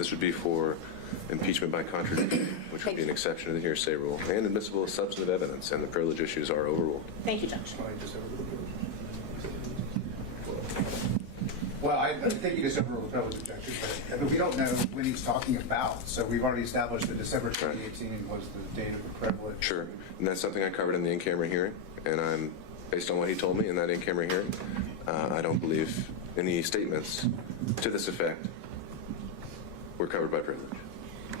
This would be for impeachment by contradiction, which would be an exception to the hearsay rule, and admissible as substantive evidence, and the privilege issues are overruled. Thank you, Judge. Well, I think you just overruled the privilege objection, but we don't know when he's talking about. So we've already established that December 2018 was the date of the privilege. Sure, and that's something I covered in the in-camera hearing, and based on what he told me in that in-camera hearing, I don't believe any statements to this effect were covered by privilege.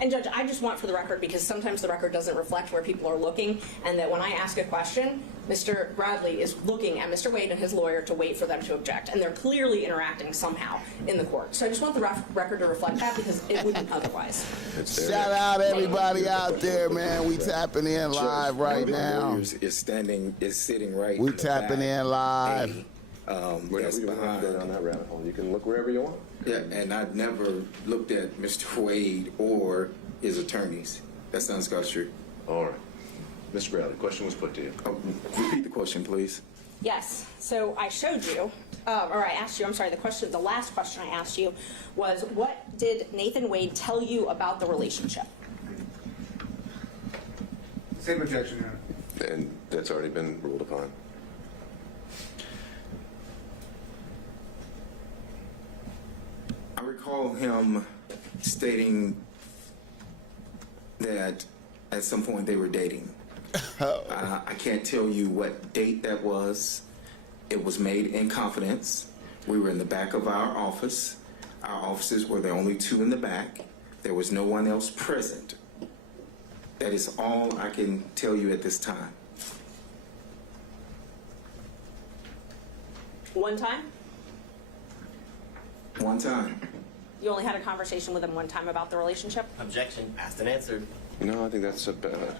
And Judge, I just want for the record, because sometimes the record doesn't reflect where people are looking, and that when I ask a question, Mr. Bradley is looking at Mr. Wade and his lawyer to wait for them to object, and they're clearly interacting somehow in the court. So I just want the record to reflect that, because it wouldn't otherwise. Shout out everybody out there, man. We tapping in live right now. Is sitting right. We tapping in live. We don't have to go down that rabbit hole. You can look wherever you want. Yeah, and I've never looked at Mr. Wade or his attorneys. That sounds true. All right. Mr. Bradley, the question was put to you. Repeat the question, please. Yes. So I showed you, or I asked you, I'm sorry, the last question I asked you was, what did Nathan Wade tell you about the relationship? Same objection, Your Honor. And that's already been ruled upon. I recall him stating that at some point they were dating. I can't tell you what date that was. It was made in confidence. We were in the back of our office. Our offices were the only two in the back. There was no one else present. That is all I can tell you at this time. One time? One time. You only had a conversation with him one time about the relationship? Objection. Asked and answered. No, I think that's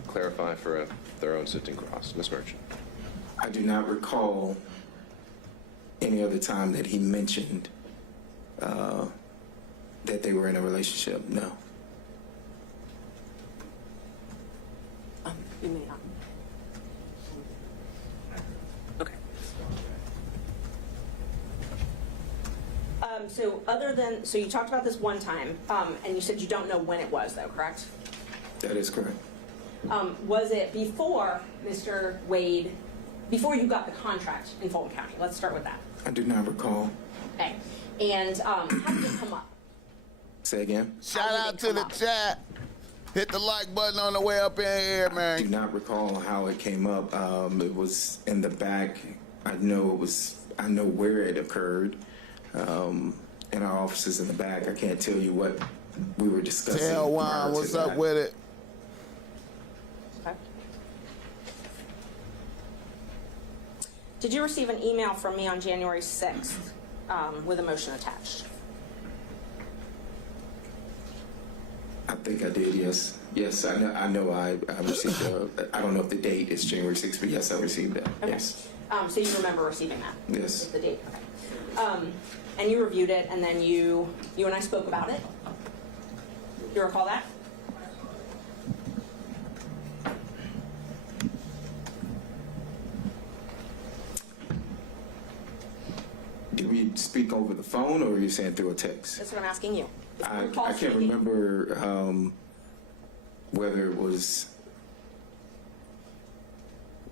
clarify for their own sitting cross. Ms. Merchant. I do not recall any other time that he mentioned that they were in a relationship. No. You may not. Okay. So you talked about this one time, and you said you don't know when it was, though, correct? That is correct. Was it before Mr. Wade, before you got the contract in Fulton County? Let's start with that. I do not recall. Okay. And how did it come up? Say again? Shout out to the chat. Hit the like button on the way up in here, I do man. not recall how it came up. It was in the back. I know where it occurred. In our offices in the back. I can't tell you what we were discussing. Tell Juan what's up with it. Okay. Did you receive an email from me on January 6th with a motion attached? I think I did, yes. Yes, I know I received I don't know if the date is January 6th, but yes, I received that. Okay. Yes. So you remember receiving that? Yes. The date, okay. And you reviewed it, and then you and I spoke about it. Do you recall that? Did we speak over the phone, or are you saying through a text? That's what I'm asking you. I can't remember whether it was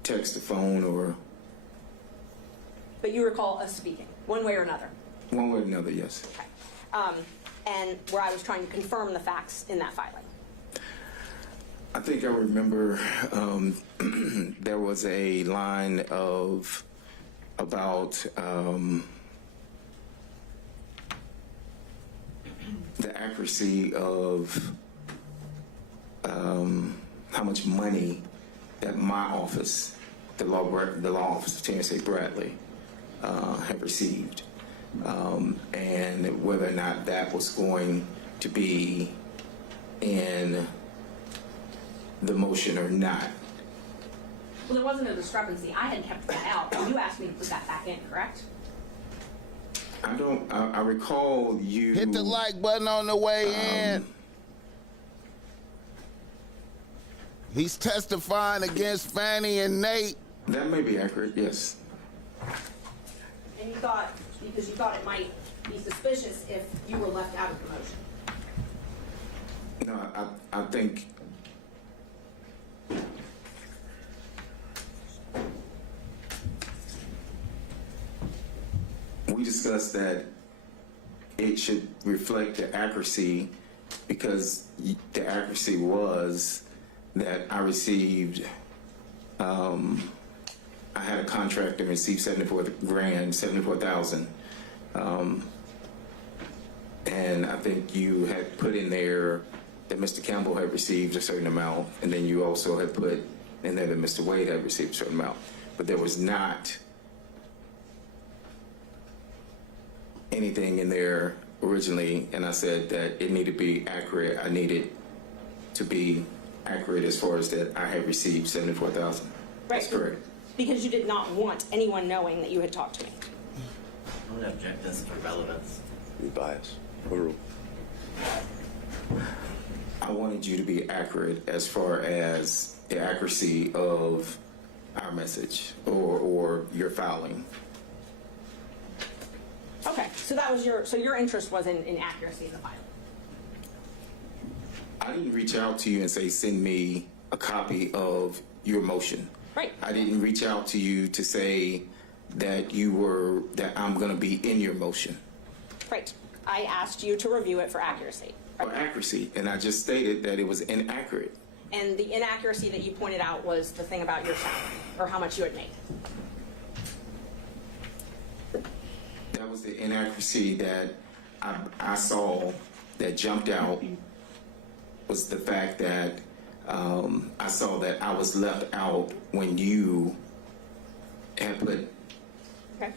text or phone or... But you recall us speaking, one way or another? One way or another, yes. Okay. And where I was trying to confirm the facts in that filing. I think I remember there was a line of about the accuracy of how much money that my office, the law office of Terrence A. Bradley, have received, and whether or not that was going to be in the motion or not. Well, there wasn't a discrepancy. I had kept that out, and you asked me to put that back in, correct? I recall you... Hit the like button on the way in. He's testifying against Fani and Nate. That may be accurate, yes. And you thought, because you thought it might be suspicious if you were left out of the motion. No, I think we discussed that it should reflect the accuracy, because the accuracy was that I received, I had a contract and received 74,000. And I think you had put in there that Mr. Campbell had received a certain amount, and then you also had put in there that Mr. Wade had received a certain amount. But there was not anything in there originally, and I said that it needed to be accurate. I needed to be accurate as far as that I had received 74,000. That's correct. Because you did not want anyone knowing that you had talked to me. I would object this for relevance. You bias. Overruled. I wanted you to be accurate as far as the accuracy of our message or your filing. Okay, so that was your interest was in accuracy of the filing. I didn't reach out to you and say, send me a copy of your motion. Right. I didn't reach out to you to say that I'm going to be in your motion. Right. I asked you to review it for accuracy. For accuracy, and I just stated that it was inaccurate. And the inaccuracy that you pointed out was the thing about your salary, or how much you had made. That was the inaccuracy that I saw that jumped out, was the fact that I saw that I was left out when you had put Okay.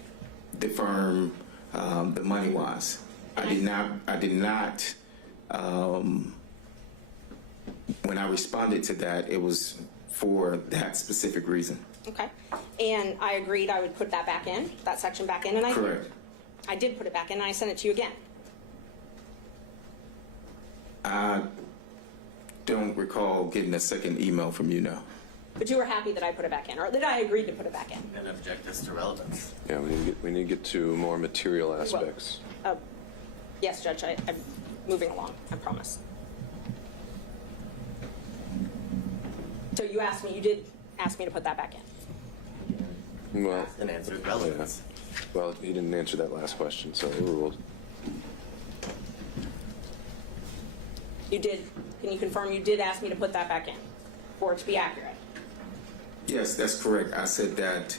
the firm, the money wise. I did not, when I responded to that, it was for that specific reason. Okay. And I agreed I would put that back in, that section back in, and I Correct. did. I did put it back in, and I sent it to you again. I don't recall getting a second email from you now. But you were happy that I put it back in, or that I agreed to put it back in. I'm going to object this to relevance. Yeah, we need to get to more material aspects. Yes, Judge, I'm moving along, I promise. So you did ask me to put that back in. Well, And answered relevance. well, he didn't answer that last question, so overruled. You did, can you confirm you did ask me to put that back in, for it to be accurate? Yes, that's correct. I said that,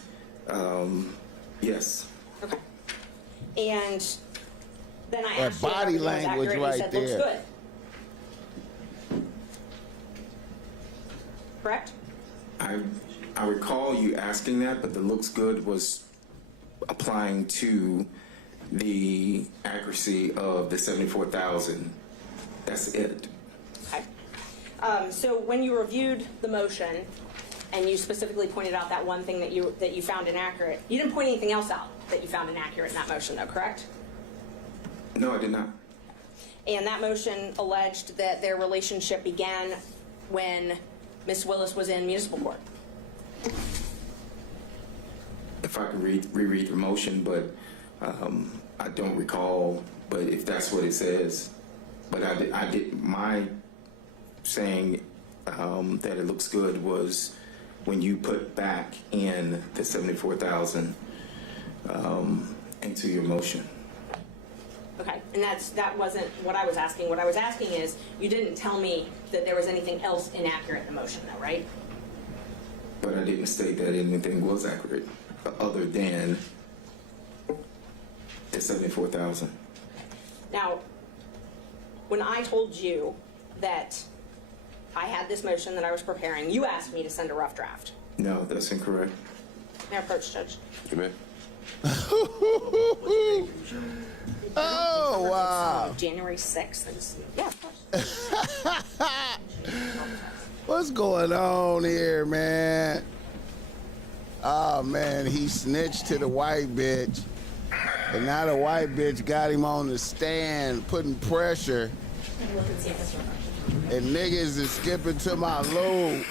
yes. Okay. And then I That asked you if body everything was language accurate, right you said, there. looks good. Correct? I recall you asking that, but the looks good was applying to the accuracy of the 74,000. That's it. Okay. So when you reviewed the motion and you specifically pointed out that one thing that you found inaccurate, you didn't point anything else out that you found inaccurate in that motion, though, correct? No, I did not. And that motion alleged that their relationship began when Ms. Willis was in municipal court. If I could reread the motion, but I don't recall. But if that's what it says, but I did my saying that it looks good was when you put back in the 74,000 into your motion. Okay, and that wasn't what I was asking. What I was asking is, you didn't tell me that there was anything else inaccurate in the motion, though, right? But I didn't state that anything was accurate, other than the 74,000. Now, when I told you that I had this motion that I was preparing, you asked me to send a rough draft. No, that's incorrect. May I approach, Judge? You may. Oh, wow. January 6th. Yeah, of course. What's going on here, man? Oh, man, he snitched to the white bitch. And now the white bitch got him on the stand, putting pressure. And niggas is skipping to my loop.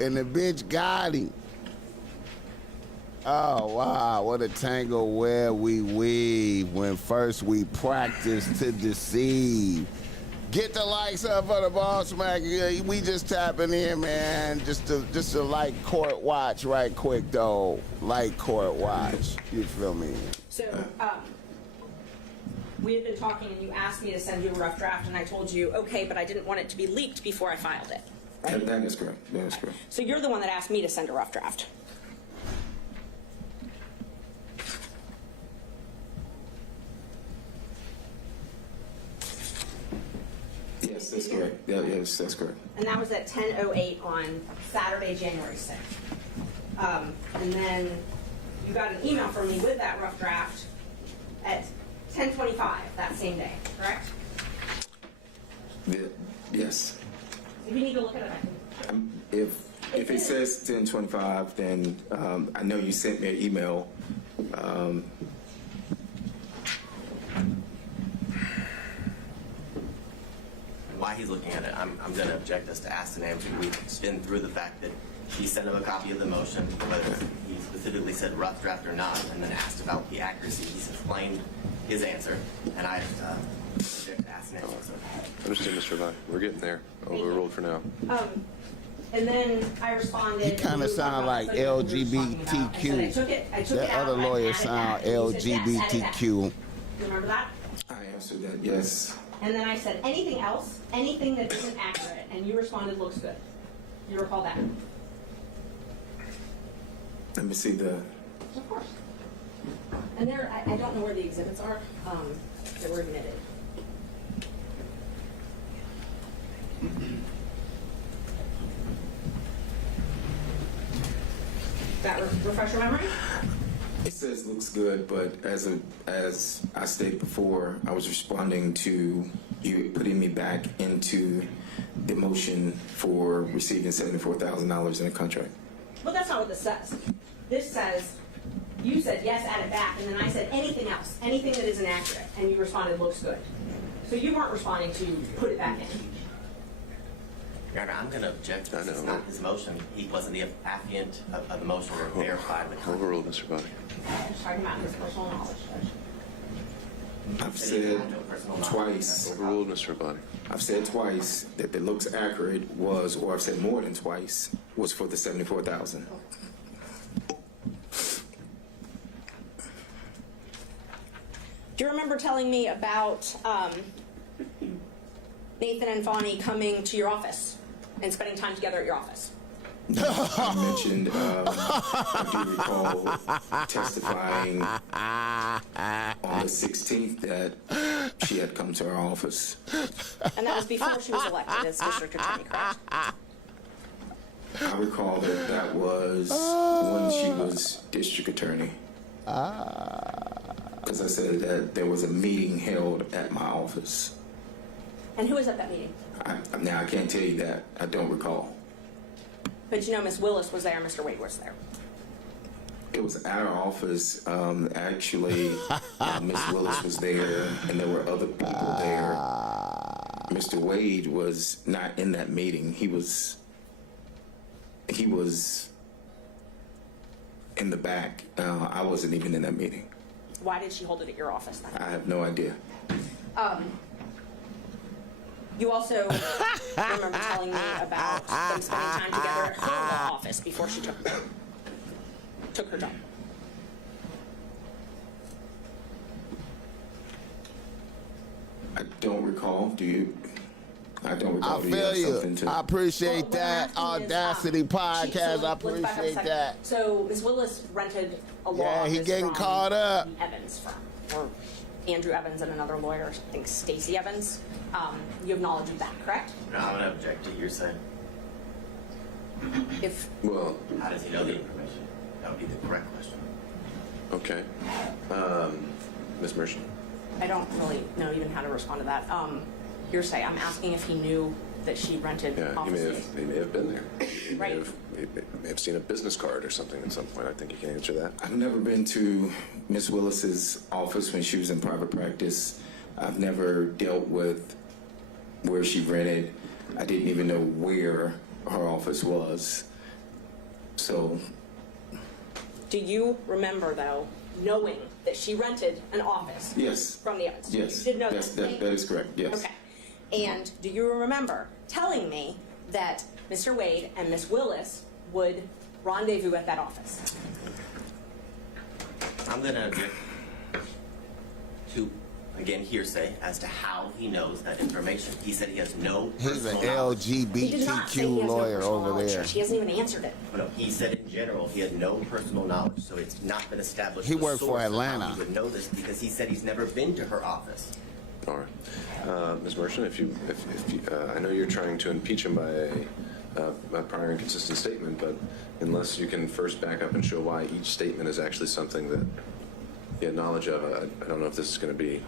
And the bitch got him. Oh, wow, what a tangle where we weave when first we practice to deceive. Get the likes up for the Bossmack. Yeah, we just tapping in, man. Just to like court watch right quick though. Like court watch. You feel me? So, we had been talking and you asked me to send you a rough draft and I told you, okay, but I didn't want it to be leaked before I filed it. Right? That is correct. That is correct. So you're the one that asked me to send a rough draft. Yes, that's correct. Yeah, yes, that's correct. And that was at 10:08 on Saturday, January 6th. And then you got an email from me with that rough draft at 10:25 that same day, correct? Yes. If you need to look at it, I can. If it says 10:25, then I know you sent me an email. Why he's looking at it, I'm going to object us to ask the name. We've been through the fact that he sent him a copy of the motion, whether he specifically said rough draft or not, and then asked about the accuracy. He's explained his answer, and I object to ask the name. Understood, Mr. Vine. We're getting there. Overruled for now. And then I responded. He kind of sound like LGBTQ. That other lawyer sound LGBTQ. You remember that? I answered that, yes. And then I said, anything else? Anything that isn't accurate? And you responded, looks good. You recall that? Let me see the. Of course. And there, I don't know where the exhibits are that were admitted. That refresh your memory? It says looks good, but as I stated before, I was responding to you putting me back into the motion for receiving $74,000 in a contract. Well, that's not what this says. This says, you said yes, add it back, and then I said anything else, anything that isn't accurate, and you responded looks good. So you weren't responding to put it back in. Your Honor, I'm going to object. I know. This is not his motion. He wasn't the affiant of the motion or verified the contract. Overruled, Mr. Vine. I'm just talking about his personal knowledge, Judge. I've Said he said had no personal knowledge. twice. Overruled, Mr. Vine. I've said twice that the looks accurate was, or I've said more than twice, was for the $74,000. Do you remember telling me about Nathan and Fani coming to your office and spending time together at your office? I mentioned, I do recall testifying on the 16th that she had come to our office. And that was before she was elected as district attorney, correct? I recall that that was when she was district attorney. Because I said that there was a meeting held at my office. And who was at that meeting? Now, I can't tell you that. I don't recall. But you know Miss Willis was there, Mr. Wade was there. It was at our office. Actually, Miss Willis was there, and there were other people there. Mr. Wade was not in that meeting. He was in the back. I wasn't even in that meeting. Why did she hold it at your office then? I have no idea. You also remember telling me about them spending time together at her law office before she took her job. I don't recall. Do you? I don't recall. I Do you have feel something you. to? I appreciate Well, what that I'm asking is, Audacity podcast. so I let's back up a appreciate second. that. So Ms. Willis rented a law Yeah, he office getting from caught up. the Evans firm, or Andrew Evans and another lawyer, I think Stacey Evans. You have knowledge of that, correct? No, I'm going to object to your saying. If Well, How does he know the information? That would be the correct question. okay. Ms. Merchant. I don't really know even how to respond to that. Hearsay. I'm asking if he knew that she rented Yeah, office space. he may have been there. He Right. may have seen a business card or something at some point. I think he can answer that. I've never been to Miss Willis's office when she was in private practice. I've never dealt with where she rented. I didn't even know where her office was. So, Do you remember, though, knowing that she rented an office yes. from the Evans? Yes. You did know That's- that, right? that is correct, yes. Okay. And do you remember telling me that Mr. Wade and Miss Willis would rendezvous at that office? I'm going to object to, again, hearsay as to how he knows that information. He said he has no He's an personal knowledge. He did not say he LGBTQ has no lawyer personal over knowledge. there. She hasn't even answered it. No, he said in general he had no personal knowledge, so it's not been established. He the worked for source of how Atlanta. He would know this because he said he's never been to her office. All right. Ms. Merchant, if you, I know you're trying to impeach him by a prior inconsistent statement, but unless you can first back up and show why each statement is actually something that he had knowledge of, I don't know if this is going to be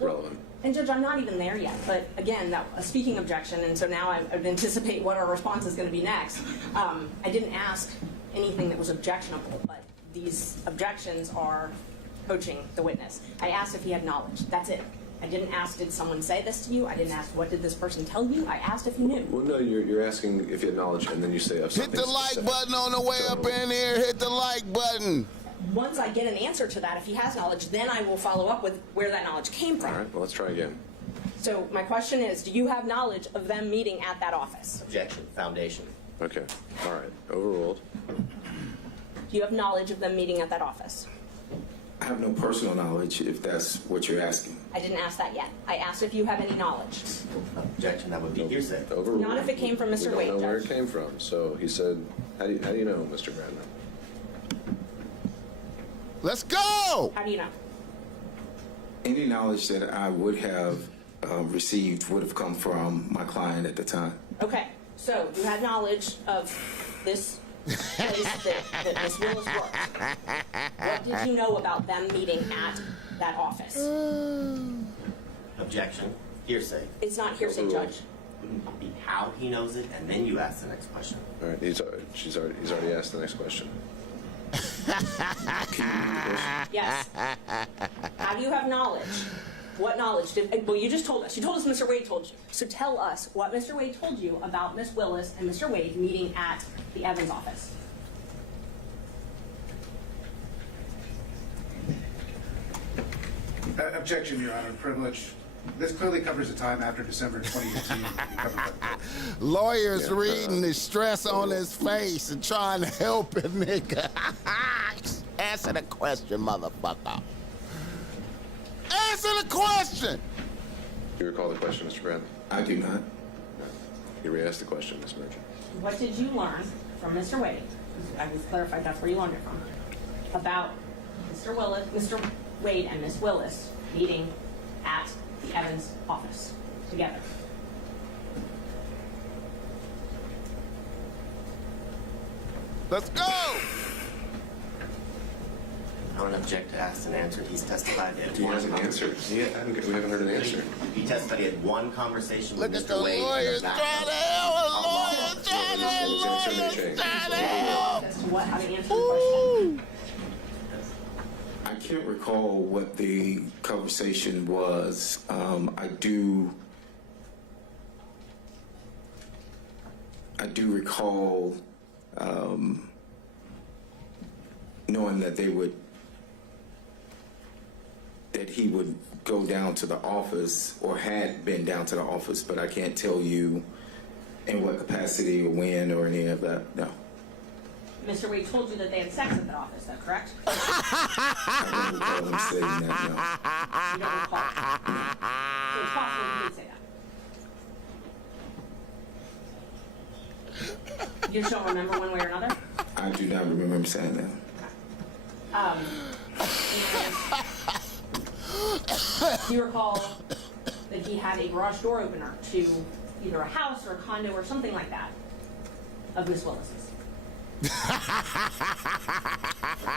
relevant. And Judge, I'm not even there yet, but again, that a speaking objection, and so now I would anticipate what our response is going to be next. I didn't ask anything that was objectionable, but these objections are coaching the witness. I asked if he had knowledge. That's it. I didn't ask, did someone say this to you? I didn't ask, what did this person tell you? I asked if you knew. Well, no, you're asking if you had knowledge, and then you say of Hit something the like specific. button on the way up in here. Hit the like button. Once I get an answer to that, if he has knowledge, then I will follow up with where that knowledge came from. All right, well, let's try again. So my question is, do you have knowledge of them meeting at that office? Objection, foundation. Okay, all right, overruled. Do you have knowledge of them meeting at that office? I have no personal knowledge, if that's what you're asking. I didn't ask that yet. I asked if you have any knowledge. Objection, that would be hearsay. Overruled. Not if it came from Mr. We Wade, don't know where Judge. it came from, so he said, how do you know, Mr. Bradman? Let's go. How do you know? Any knowledge that I would have received would have come from my client at the time. Okay, so you had knowledge of this place that Ms. Willis worked. What did you know about them meeting at that office? Objection, hearsay. It's not hearsay, Judge. Wouldn't be how he knows it, and then you ask the next question. All right, he's already asked the next question. Yes. How do you have knowledge? What knowledge did, well, you just told us. You told us Mr. Wade told you. So tell us what Mr. Wade told you about Ms. Willis and Mr. Wade meeting at the Evans office. Objection, Your Honor, privilege. This clearly covers the time after December 2018. Lawyers reading the stress on his face and trying to help a nigga. Answer the question, motherfucker. Answer the question. Do you recall the question, Mr. Bradman? I do not. You re-asked the question, Ms. Merchant. What did you learn from Mr. Wade? I was clarified that's where you learned it from. About Mr. Wade and Ms. Willis meeting at the Evans office together. Let's go. I don't object to ask and answer. He's testified that He hasn't answered. We haven't heard an answer. He testified he had one conversation with Look at Mr. the Wade. lawyers trying to help. Lawyers trying to help. Lawyers trying to help. As to how to answer the question. I can't recall what the conversation was. I do recall knowing that he would go down to the office or had been down to the office, but I can't tell you in what capacity or when or any of that. No. Mr. Wade told you that they had sex at that office, though, correct? I don't recall him saying that, You don't recall. So it's possible he did say that. You just don't remember one way or another? no. I do not remember him saying that. Do you recall that he had a garage door opener to either a house or a condo or something like that of Miss Willis's?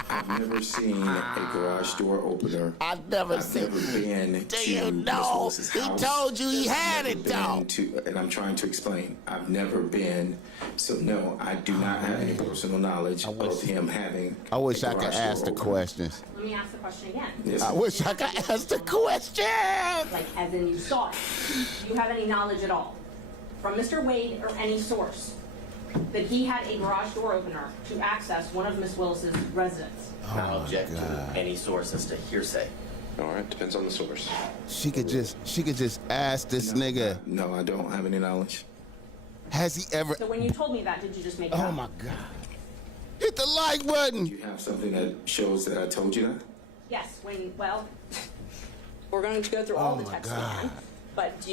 I've never seen a garage door opener. I've never I've seen. never been Do to you Miss know? Willis's He house. told you he had I've it never though. been to, and I'm trying to explain. I've never been. So no, I do not have any personal knowledge of him having. I wish a I could garage door ask the opener. questions. Let me ask the question again. Yes. I wish I could ask the question. Like, as in you saw it. Do you have any knowledge at all from Mr. Wade or any source that he had a garage door opener to access one of Miss Willis's residence? I'll object to any source as to hearsay. All right, depends on the source. She could just ask this nigga, No, I don't have any knowledge. has he ever? So when you told me that, did you just make it Oh up? my God! Hit the like button. Do you have something that shows that I told you that? Yes, well, we're going to go through all Oh the my texts God. again. But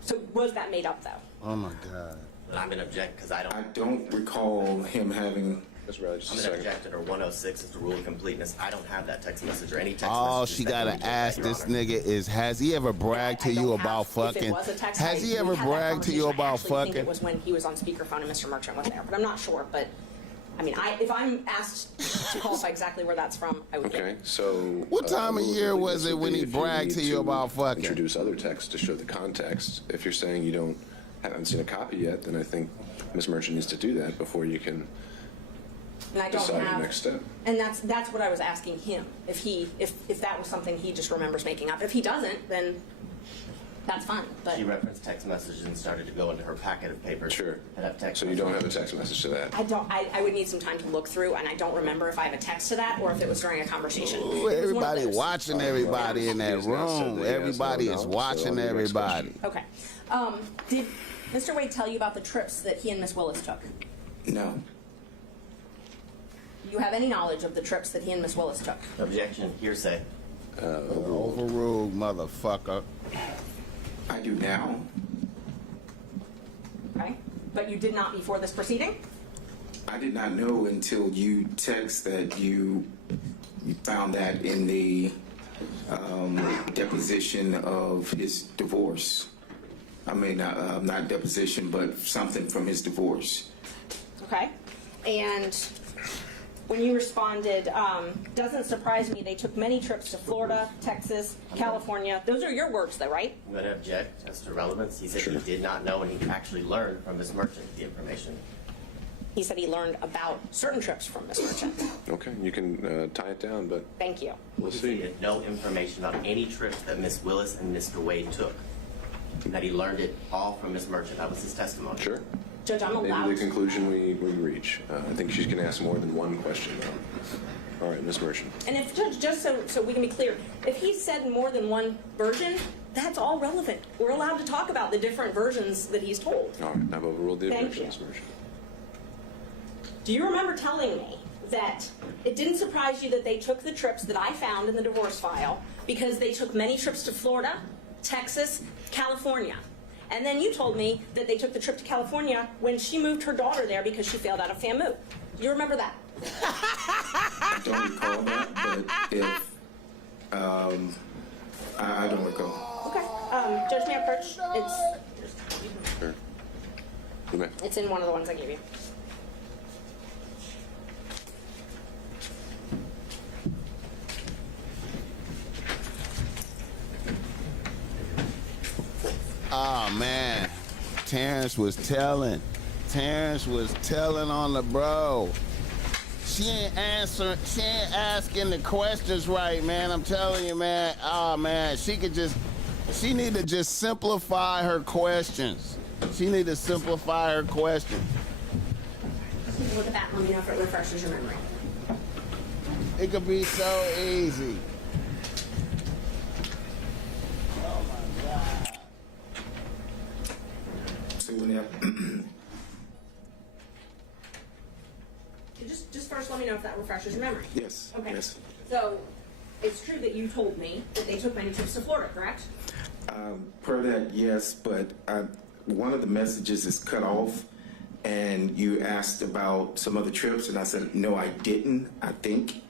so was that made up though? Oh my God! But I'm gonna object because I I don't recall him having. Mr. Riley, just I'm a gonna second. object under 106 is the rule of completeness. I don't have that text message or any text All messages she that gotta indicate that, ask Your this Honor. nigga is, has he ever bragged to I you don't about have- if it fucking? was a text, Has he we ever had that bragged to you conversation. I about actually think fucking? it was when he was on speakerphone and Mr. Merchant was there, but I'm not sure. But I mean, if I'm asked to qualify exactly where that's from, I would get Okay, it. so. What time of rules year of was completeness it would when be he if you bragged need to you about fucking? Introduce other text to show the context. If you're saying you haven't seen a copy yet, then I think Ms. Merchant needs to do that before you can And I don't decide your have. next step. And that's what I was asking him. If that was something he just remembers making up. If he doesn't, then that's fine. But She referenced text messages and started to go into her packet of papers. Sure. That have text So you don't have a messages. text message to that? I don't. I would need some time to look through, and I don't remember if I have a text to that or if it was during a conversation. Ooh, It was one of everybody those. watching everybody in that He has now said room. that he has Everybody no is knowledge, so watching on to the next everybody. question. Okay. Did Mr. Wade tell you about the trips that he and Miss Willis took? No. Do you have any knowledge of the trips that he and Miss Willis took? Objection, hearsay. Overruled, motherfucker. I do now. Okay. But you did not before this proceeding? I did not know until you text that you found that in the deposition of his divorce. I mean, not deposition, but something from his divorce. Okay. And when you responded, doesn't surprise me, they took many trips to Florida, Texas, California. Those are your words, though, right? I'm going to object as to relevance. He said Sure. he did not know, and he actually learned from Ms. Merchant the information. He said he learned about certain trips from Miss Merchant. Okay, you can tie it down, but Thank you. we'll He see. had no information about any trips that Ms. Willis and Mr. Wade took. That he learned it all from Ms. Merchant. That was his testimony. Sure. Judge, I'm Maybe allowed the to. conclusion we reach. I think she's going to ask more than one question, though. All right, Ms. Merchant. And if Judge, just so we can be clear, if he said more than one version, that's all relevant. We're allowed to talk about the different versions that he's told. All right, I've overruled the Thank objection, you. Ms. Merchant. Do you remember telling me that it didn't surprise you that they took the trips that I found in the divorce file because they took many trips to Florida, Texas, California? And then you told me that they took the trip to California when she moved her daughter there because she failed out of FAMU. Do you remember that? I don't recall that, but if I don't recall. Okay. Judge, may I approach? Sure. You may. It's in one of the ones I gave you. Oh man, Terrence was telling on the bro. She ain't asking the questions right, man. I'm telling you, man. Oh man, she need to just simplify her questions. She need to simplify her questions. Look at that. Let me know if it refreshes your memory. It could be so easy. So when that, Just first let me know if that refreshes your memory. yes, Okay. yes. So it's true that you told me that they took many trips to Florida, correct? Per that, yes, but one of the messages is cut off, and you asked about some other trips, and I said, no, I didn't, I think.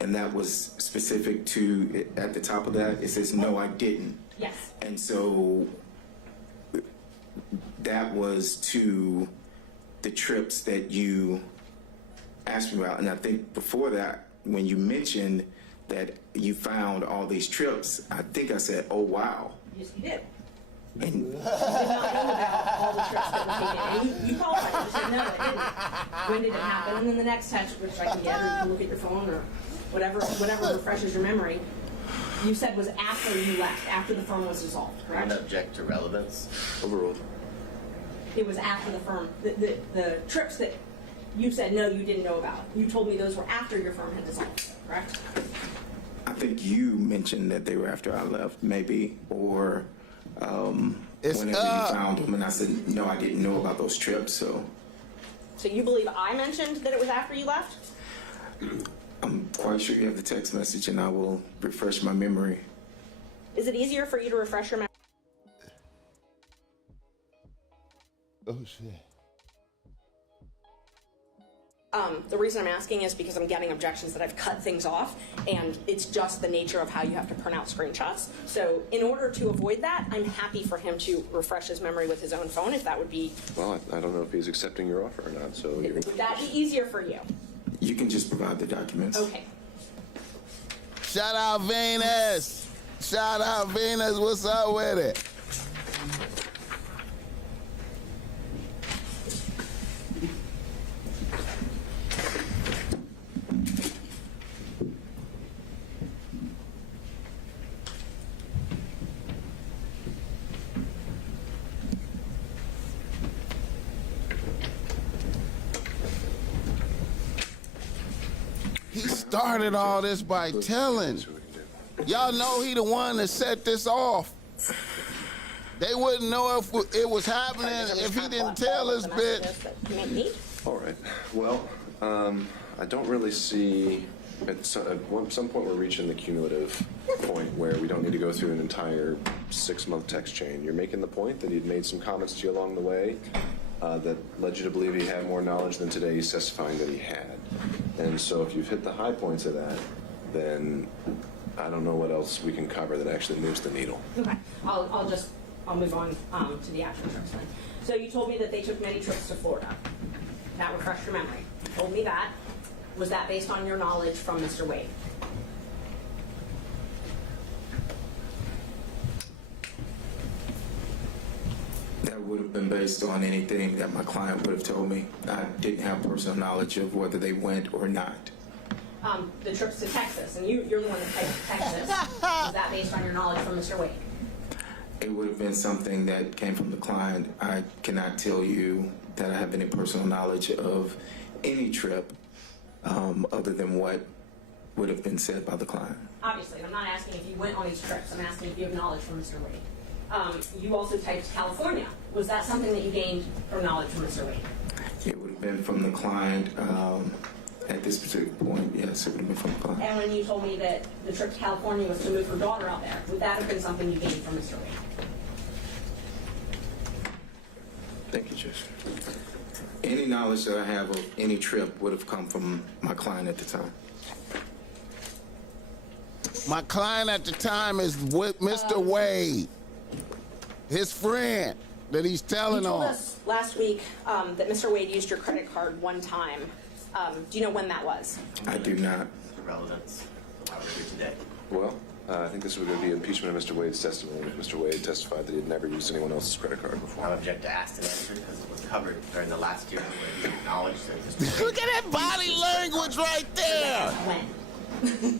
And that was specific to, at the top of that, it says, no, I didn't. Yes. And so that was to the trips that you asked me about. And I think before that, when you mentioned that you found all these trips, I think I said, oh, wow. Yes, you did. And You did not know about all the trips that were taken. And you qualified. You said, no, I didn't. When did it happen? And then the next text, which I can get, or you can look at your phone, or whatever refreshes your memory, you said was after you left, after the firm was dissolved, I'm correct? going to object to relevance. Overruled. It was after the firm, the trips that you said, no, you didn't know about. You told me those were after your firm had dissolved, correct? I think you mentioned that they were after I left, maybe, or It's whenever up. you found them, and I said, no, I didn't know about those trips, so So you believe I mentioned that it was after you left? I'm quite sure you have the text message, and I will refresh my memory. Is it easier for you to refresh your memory? Oh shit. The reason I'm asking is because I'm getting objections that I've cut things off, and it's just the nature of how you have to print out screenshots. So in order to avoid that, I'm happy for him to refresh his memory with his own phone, if that would be, Well, I don't know if he's accepting your offer or not, so you're would that be easier for you? You can just provide the documents. Okay. Shout out Venus. Shout out Venus. What's up with it? He started all this by telling. see what we can do. Y'all know he the one that set this off. They wouldn't know if it was happening if he didn't tell us, bitch. All right. Well, I don't really see. At some point, we're reaching the cumulative point where we don't need to go through an entire 6-month text chain. You're making the point that he'd made some comments to you along the way that led you to believe he had more knowledge than today he's testifying that he had. And so if you've hit the high points of that, then I don't know what else we can cover that actually moves the needle. Okay, I'll move on to the actual trips then. So you told me that they took many trips to Florida. That refreshed your memory. You told me that. Was that based on your knowledge from Mr. Wade? That would have been based on anything that my client would have told me. I didn't have personal knowledge of whether they went or not. The trips to Texas, and you're the one that typed Texas. Was that based on your knowledge from Mr. Wade? It would have been something that came from the client. I cannot tell you that I have any personal knowledge of any trip other than what would have been said by the client. Obviously, and I'm not asking if you went on these trips. I'm asking if you have knowledge from Mr. Wade. You also typed California. Was that something that you gained from knowledge from Mr. Wade? It would have been from the client at this particular point. Yes, it would have been from the client. And when you told me that the trip to California was to move her daughter out there, would that have been something you gained from Mr. Wade? Thank you, Judge. Any knowledge that I have of any trip would have come from my client at the time. My client at the time is with Mr. Wade, his friend that he's telling You told on. us last week that Mr. Wade used your credit card one time. Do you know when that was? I do not. The relevance of why we're here today. Well, I think this would be impeachment of Mr. Wade's testimony. Mr. Wade testified that he had never used anyone else's credit card before. I object to asked and answered because it was covered during the last year where he acknowledged that Mr. Look at that body language right there. When?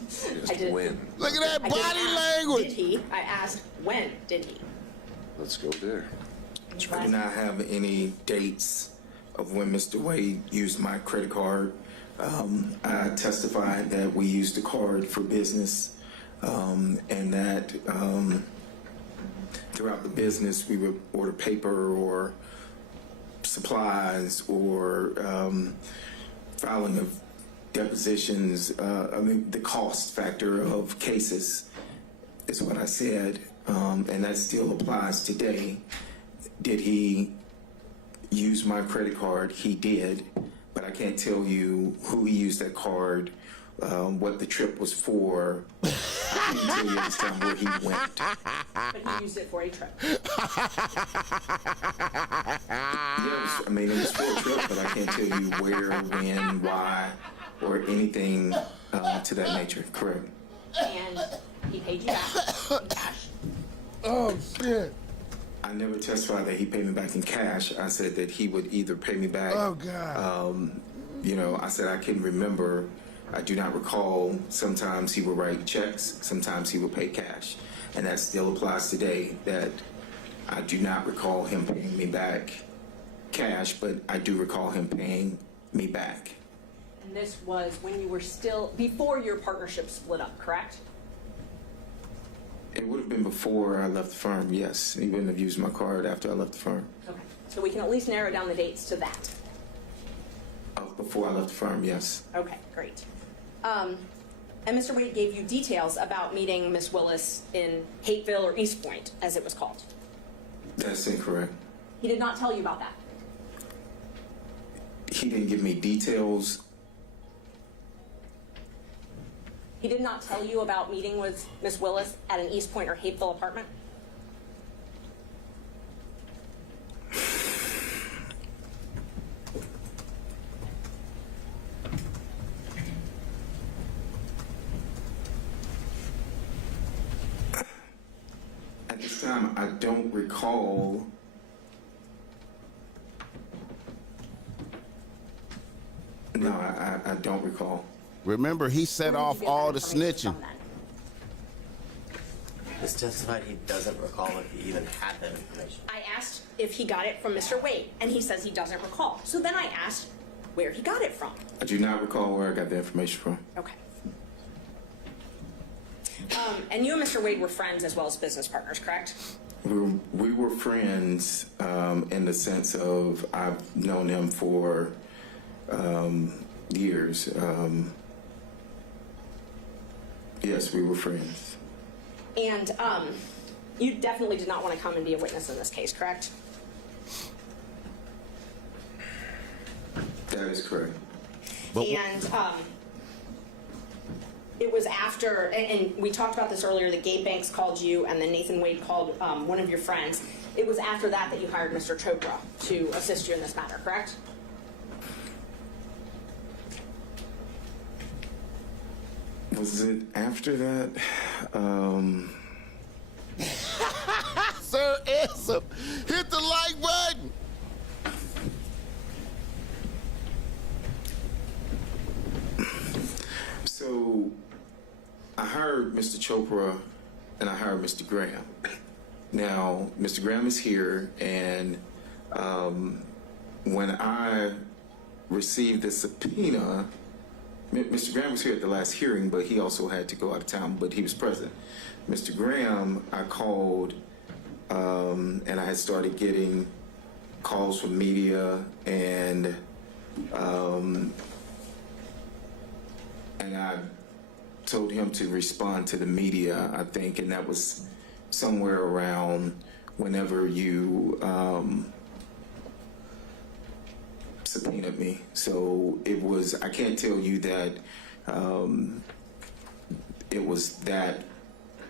Just I did. win. Look at that I didn't body ask, language. Did he? I asked, when did he? Let's go there. I do not have any dates of when Mr. Wade used my credit card. I testified that we used the card for business and that throughout the business we would order paper or supplies or filing of depositions. The cost factor of cases is what I said, and that still applies today. Did he use my credit card? He did, but I can't tell you who he used that card, what the trip was for. I can't tell you at this time where he went. But he used it for a trip. Yes, it was for a trip, but I can't tell you where, when, why, or anything to that nature. Correct. And he paid you back in cash. Oh shit. I never testified that he paid me back in cash. I said that he would either pay me back. Oh God. I said I can remember. I do not recall. Sometimes he would write checks. Sometimes he would pay cash. And that still applies today, that I do not recall him paying me back cash, but I do recall him paying me back. And this was when you were still, before your partnership split up, correct? It would have been before I left the firm, yes. He wouldn't have used my card after I left the firm. Okay. So we can at least narrow down the dates to that. Before I left the firm, yes. Okay, great. And Mr. Wade gave you details about meeting Miss Willis in Hateville or East Point, as it was called. That's incorrect. He did not tell you about that. He didn't give me details. He did not tell you about meeting with Miss Willis at an East Point or Hateville apartment? At this time, I don't recall. No, I don't recall. Remember, he set Where did you off get all that the information snitching. from then? He's testified he doesn't recall if he even had that information. I asked if he got it from Mr. Wade, and he says he doesn't recall. So then I asked where he got it from. I do not recall where I got the information from. Okay. And you and Mr. Wade were friends as well as business partners, correct? We were friends in the sense of I've known him for years. Yes, we were friends. And you definitely did not want to come and be a witness in this case, correct? That is correct. And it was after, and we talked about this earlier, that Gabe Banks called you and then Nathan Wade called one of your friends. It was after that that you hired Mr. Chopra to assist you in this matter, correct? Was it after that? Sir, answer. Hit the like button. So I hired Mr. Chopra and I hired Mr. Graham. Now, Mr. Graham is here, and when I received the subpoena, Mr. Graham was here at the last hearing, but he also had to go out of town, but he was present. Mr. Graham, I called, and I had started getting calls from media, and I told him to respond to the media, I think, and that was somewhere around whenever you subpoenaed me. So it was, I can't tell you that it was that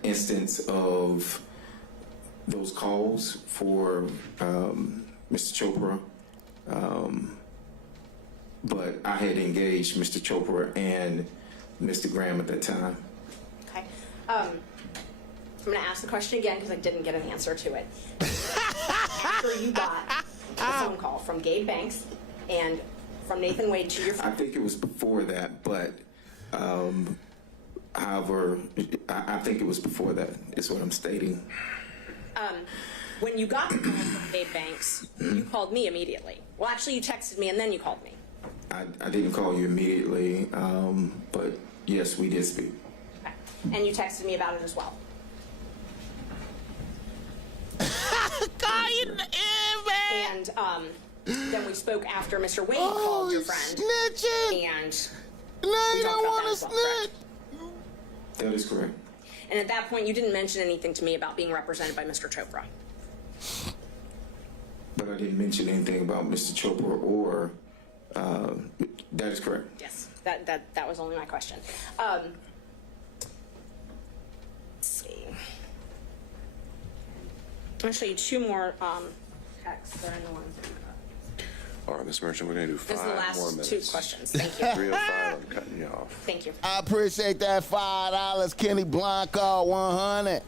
instance of those calls for Mr. Chopra, but I had engaged Mr. Chopra and Mr. Graham at that time. Okay. I'm going to ask the question again because I didn't get an answer to it. After you got a phone call from Gabe Banks and from Nathan Wade to your I think it was before that, but however, I think it was before that is what I'm stating. when you got the call from Gabe Banks, you called me immediately. Well, actually, you texted me and then you called me. I didn't call you immediately, but yes, we did speak. Okay. And you texted me about it as well. And then we spoke after Mr. Wade called your friend. Snitching. And No, we you talked don't about want that to as well, correct? snitch. That is correct. And at that point, you didn't mention anything to me about being represented by Mr. Chopra. But I didn't mention anything about Mr. Chopra or, that is correct. Yes, that was only my question. Let's see. I'm going to show you two more texts. They're in the ones. All right, Ms. Merchant, we're going to do This is the 5 more last minutes. two questions. Thank you. 305, I'm cutting you off. Thank you. I appreciate that $5, Kenny Blanco, 100.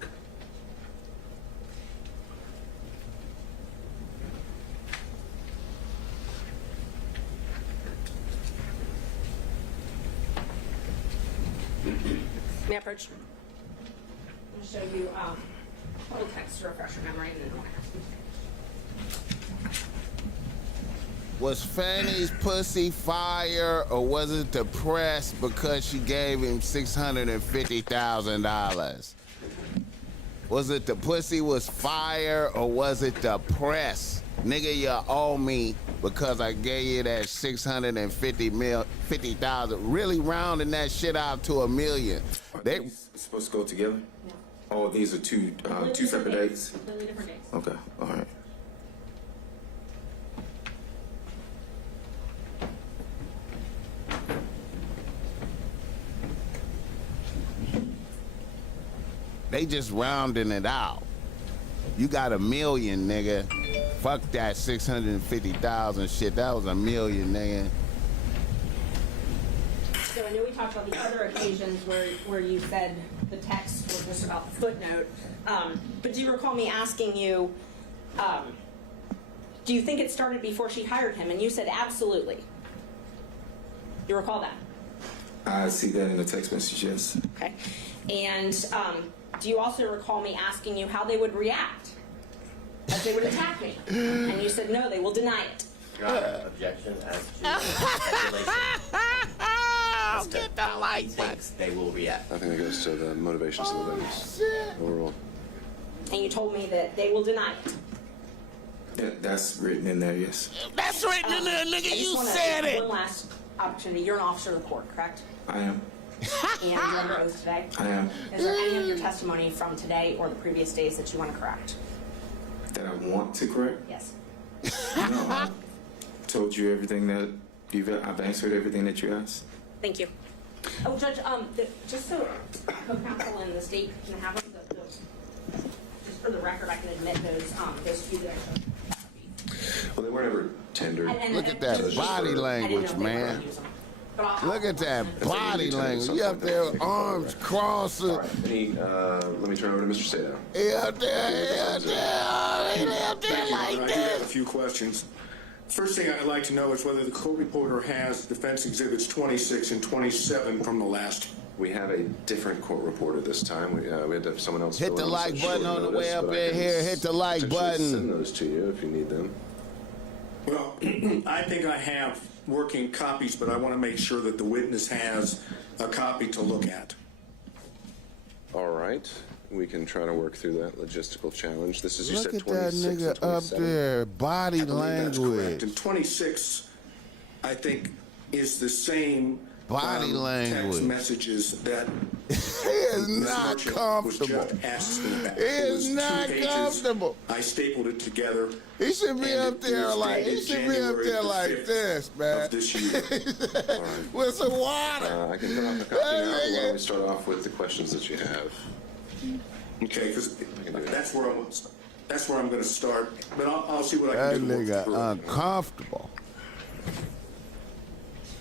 May I approach? I'm going to show you a couple texts to refresh your memory. And then I'll ask you. Was Fanny's pussy fire or was it the press because she gave him $650,000? Was it the pussy was fire or was it the press? Nigga, you owe me because I gave you that 50,000. Really rounding that shit out to $1 million. Are They, these supposed to go together? Oh, these are two separate dates? Completely different dates. Okay, all right. they just rounding it out. You got $1 million, nigga. Fuck that 650,000 shit. That was $1 million, nigga. So I know we talked about the other occasions where you said the text was just about the footnote. But do you recall me asking you, do you think it started before she hired him? And you said absolutely. You recall that? I see that in the text message, yes. Okay. And do you also recall me asking you how they would react? If they would attack me? And you said no, they will deny it. Your Honor, objection as to speculation. As to how he thinks they will react. I think that goes to the motivations of the witness. Overall. And you told me that they will deny it. That's written in there, yes. That's written in there, nigga. I just You wanna- said it. One last opportunity. You're an officer of the court, correct? I am. And you're under oath today? I am. Is there any of your testimony from today or the previous days that you want to correct? That I want to correct? Yes. No, I told you everything that I've answered everything that you asked. Thank you. Oh, Judge, just so co-counsel and the state can have them, just for the record, I can admit those two that I took. Well, they weren't ever tendered. Look at that just- body I didn't know language, if they were man. gonna use them. But I'll- Look at that body language. You up there, arms crossed. All right. Let me turn over to Mr. Sato. He up there, he up there, he up there Thank you, like Your Honor. I do have a this. few questions. First thing I'd like to know is whether the court reporter has defense exhibits 26 and 27 from the last. We have a different court reporter this time. We had to have someone else Hit fill the in like such button short on the notice, way up but I in can here. Hit the like potentially button. Send those to you if you need them. Well, I think I have working copies, but I want to make sure that the witness has a copy to look at. All right. We can try to work through that logistical challenge. This is, you Look said at that 26 and nigga up 27. there, body I believe that's correct. language. And 26, I think, is the same Body text language. messages that He is Ms. not Merchant comfortable. was just asking about. He It is was 2 not pages. comfortable. I stapled it together. He should be and up it there was like, he dated should be up January there the like 5th this, man. of this year. All right. With some water. I can put off a copy now. Why don't we start off with the questions that you have? Okay, because that's where I'm going to start. But I'll see what I That can do. to work nigga through it. uncomfortable.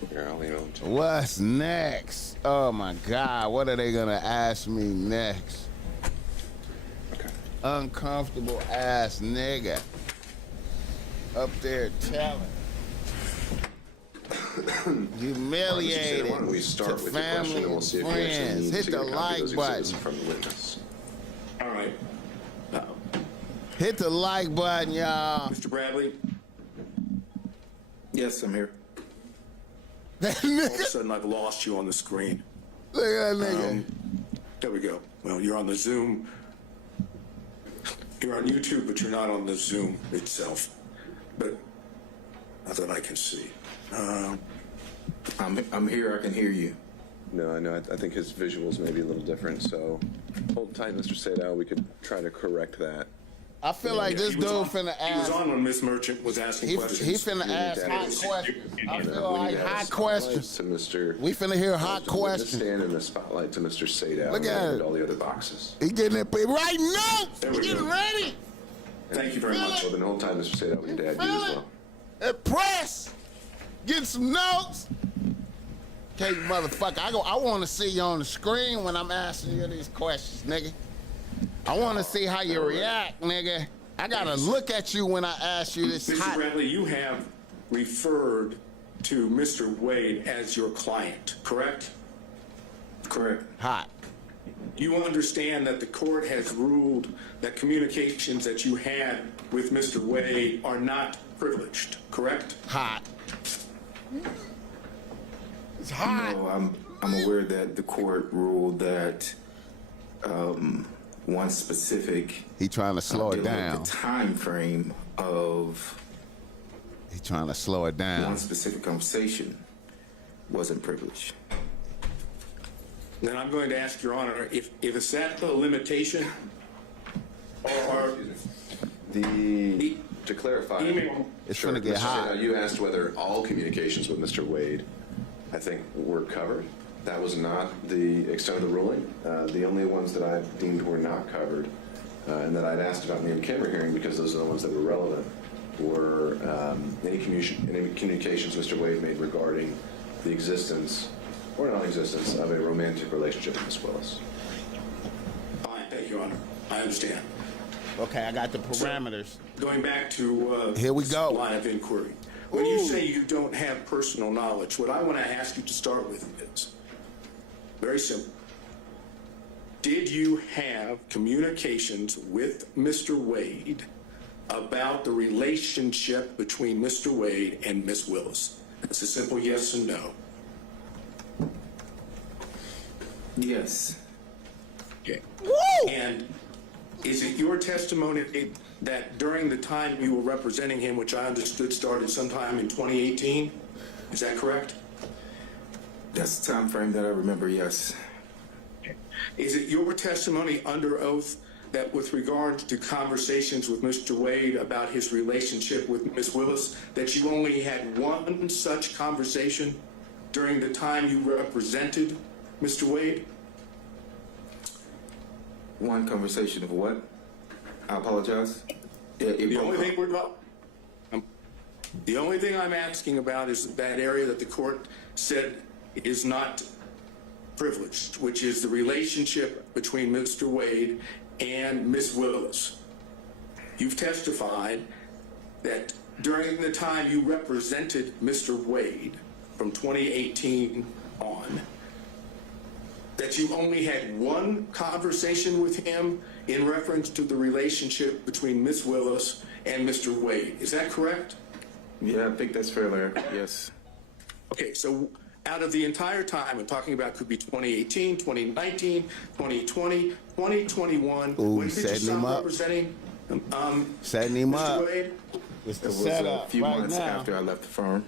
Here, I'll lean on to What's next? Oh my God, what are they gonna ask me next? Okay. Uncomfortable ass nigga. Up there telling. Humiliated Why don't we start to with your question family and we'll and see if you actually friends. need Hit to the get a copy of like those exhibits button. from the witness. All right. Hit the like button, y'all. Mr. Bradley, Yes, I'm here. That all of a nigga, sudden I've lost you on the screen. look at that nigga. There we go. Well, you're on the Zoom. You're on YouTube, but you're not on the Zoom itself. But not that I can see. I'm here. I can hear you. No, I know. I think his visuals may be a little different, so hold tight, Mr. Sato. We could try to correct that. I feel like this He was dude on- finna He was ask. on when Miss Merchant was asking He questions. finna ask hot questions. I feel like hot questions. To Mr. We finna hear hot to the questions. stand in the spotlight to Mr. Sato. Look at and it. all the other boxes. He getting it right now. There He we getting go. ready. Thank you very much. Well, then hold tight, Mr. Sato. We need to add you as well. And press. Getting some notes. Okay, motherfucker. I want to see you on the screen when I'm asking you these questions, nigga. I want to see how you react, nigga. I gotta look at you when I ask you this Mr. hot. Bradley, you have referred to Mr. Wade as your client, correct? Correct. Hot. You understand that the court has ruled that communications that you had with Mr. Wade are not privileged, correct? Hot. It's hot. No, I'm aware that the court ruled that one specific. He trying to slow it down. The time frame of He trying to slow it down. one specific conversation wasn't privileged. Then I'm going to ask Your Honor, if it's that a limitation, or To clarify, email, It's sure, gonna get Mr. hot. Zeno, you asked whether all communications with Mr. Wade, I think, were covered. That was not the extent of the ruling. The only ones that I deemed were not covered, and that I'd asked about in the in-camera hearing, because those are the ones that were relevant, were any communications Mr. Wade made regarding the existence or non-existence of a romantic relationship with Ms. Willis. fine, thank you, Your Honor. I understand. Okay, I got the parameters. Going back to Here we go. line of inquiry. When you say you don't have personal knowledge, what I want to ask you to start with is very simple. Did you have communications with Mr. Wade about the relationship between Mr. Wade and Ms. Willis? It's a simple yes and no. Yes. Okay. And is it your testimony that during the time you were representing him, which I understood started sometime in 2018, is that correct? That's the time frame that I remember, yes. Is it your testimony under oath that with regard to conversations with Mr. Wade about his relationship with Ms. Willis, that you only had one such conversation during the time you represented Mr. Wade? One conversation of what? I apologize. The only thing we're not, the only thing I'm asking about is that area that the court said is not privileged, which is the relationship between Mr. Wade and Ms. Willis. You've testified that during the time you represented Mr. Wade from 2018 on, that you only had one conversation with him in reference to the relationship between Ms. Willis and Mr. Wade. Is that correct? Yeah, I think that's fairly accurate, yes. Okay, so out of the entire time I'm talking about could be 2018, 2019, 2020, 2021. Ooh, when did you setting him stop up. representing Setting him Mr. up. Wade? It's It the was setup a few right months now. after I left the firm.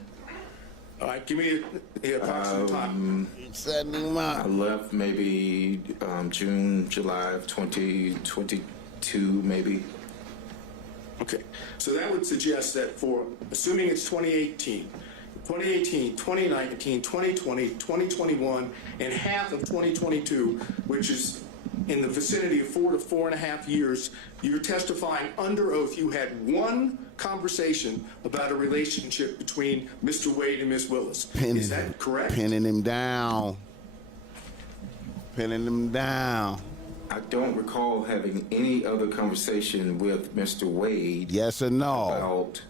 All right, give me the approximate time. Setting him I up. left maybe June, July of 2022, maybe. Okay, so that would suggest that for, assuming it's 2018, 2019, 2020, 2021, and half of 2022, which is in the vicinity of 4 to 4.5 years, you're testifying under oath you had one conversation about a relationship between Mr. Wade and Ms. Willis. Is that correct? Pinning him down. Pinning him down. I don't recall having any other conversation with Mr. Wade Yes or no? about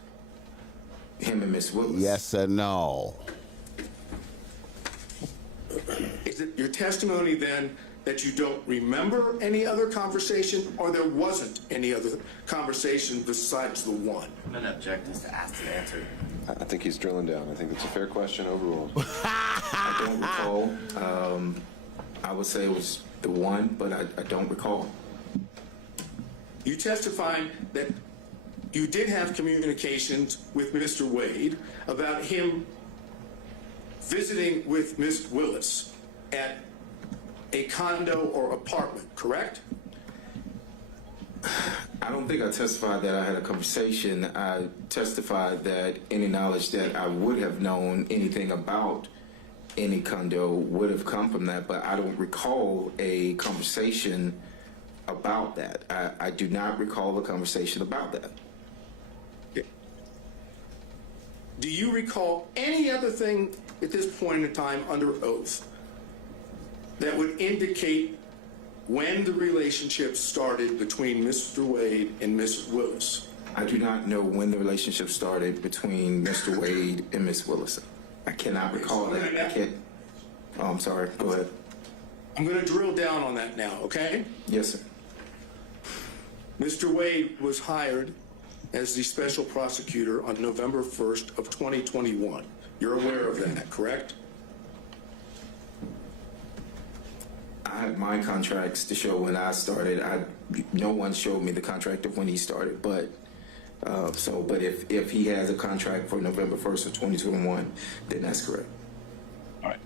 him and Miss Willis. Yes or no? Is it your testimony then that you don't remember any other conversation, or there wasn't any other conversation besides the one? I'm going to object us to ask and answer. I think he's drilling down. I think it's a fair question overruled. I don't recall. I would say it was the one, but I don't recall. You testified that you did have communications with Mr. Wade about him visiting with Ms. Willis at a condo or apartment, correct? I don't think I testified that I had a conversation. I testified that any knowledge that I would have known anything about any condo would have come from that, but I don't recall a conversation about that. I do not recall a conversation about that. Do you recall any other thing at this point in time under oath that would indicate when the relationship started between Mr. Wade and Ms. Willis? I do not know when the relationship started between Mr. Wade and Miss Willis. I cannot recall that. I can't. Oh, I'm sorry. Go ahead. I'm going to drill down on that now, okay? Yes, sir. Mr. Wade was hired as the special prosecutor on November 1st of 2021. You're aware of that, correct? I have my contracts to show when I started. No one showed me the contract of when he started, but if he has a contract for November 1st of 2021, then that's correct. All right.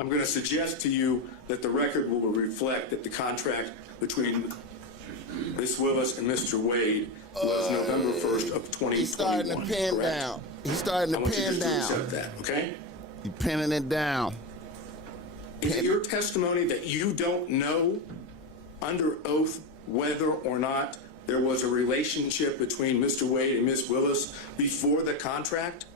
I'm gonna suggest to you that the record will reflect that the contract between Ms. Willis and Mr. Wade was November 1st of 2021. He's starting to pin correct? down. He's starting I to want you pin just to down. accept that, okay? He's pinning it down. Is it your testimony that you don't know under oath whether or not there was a relationship between Mr. Wade and Ms. Willis before the contract?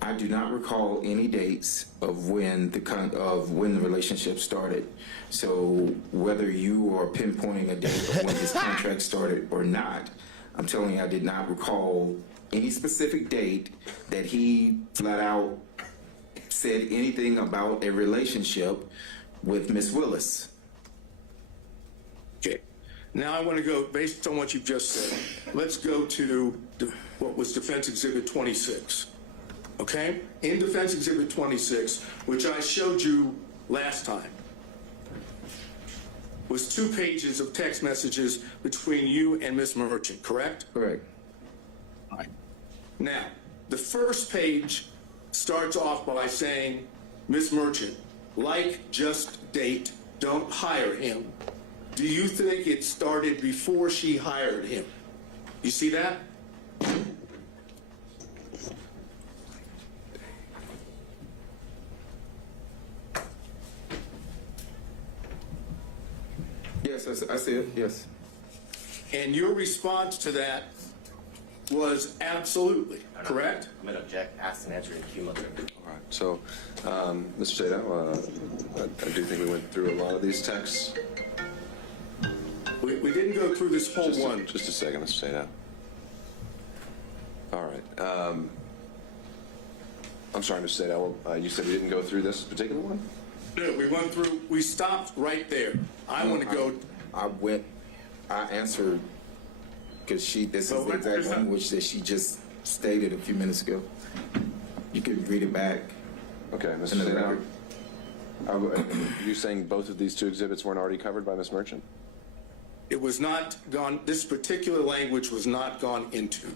I do not recall any dates of when the relationship started. So whether you are pinpointing a date of when his contract started or not, I'm telling you I did not recall any specific date that he flat out said anything about a relationship with Miss Willis. Okay. Now I want to go, based on what you've just said, let's go to what was Defense Exhibit 26. Okay? In Defense Exhibit 26, which I showed you last time, was 2 pages of text messages between you and Ms. Merchant, correct? Correct. All right. Now, the first page starts off by saying, Ms. Merchant, like, just date, don't hire him. Do you think it started before she hired him? You see that? Yes, I see it, yes. And your response to that was absolutely, correct? I'm going to object, ask and answer in cumulative. All right, so, Mr. Sato, I do think we went through a lot of these texts. We didn't go through this whole one. Just a second, Mr. Sato. All right. I'm sorry, Mr. Sato, you said we didn't go through this particular one? No, we stopped right there. I want to go. I answered, because this is the exact language that she just stated a few minutes ago. You can read it back. Okay, In Mr. the Sato. record. Are you saying both of these 2 exhibits weren't already covered by Ms. Merchant? It was not gone, this particular language was not gone into.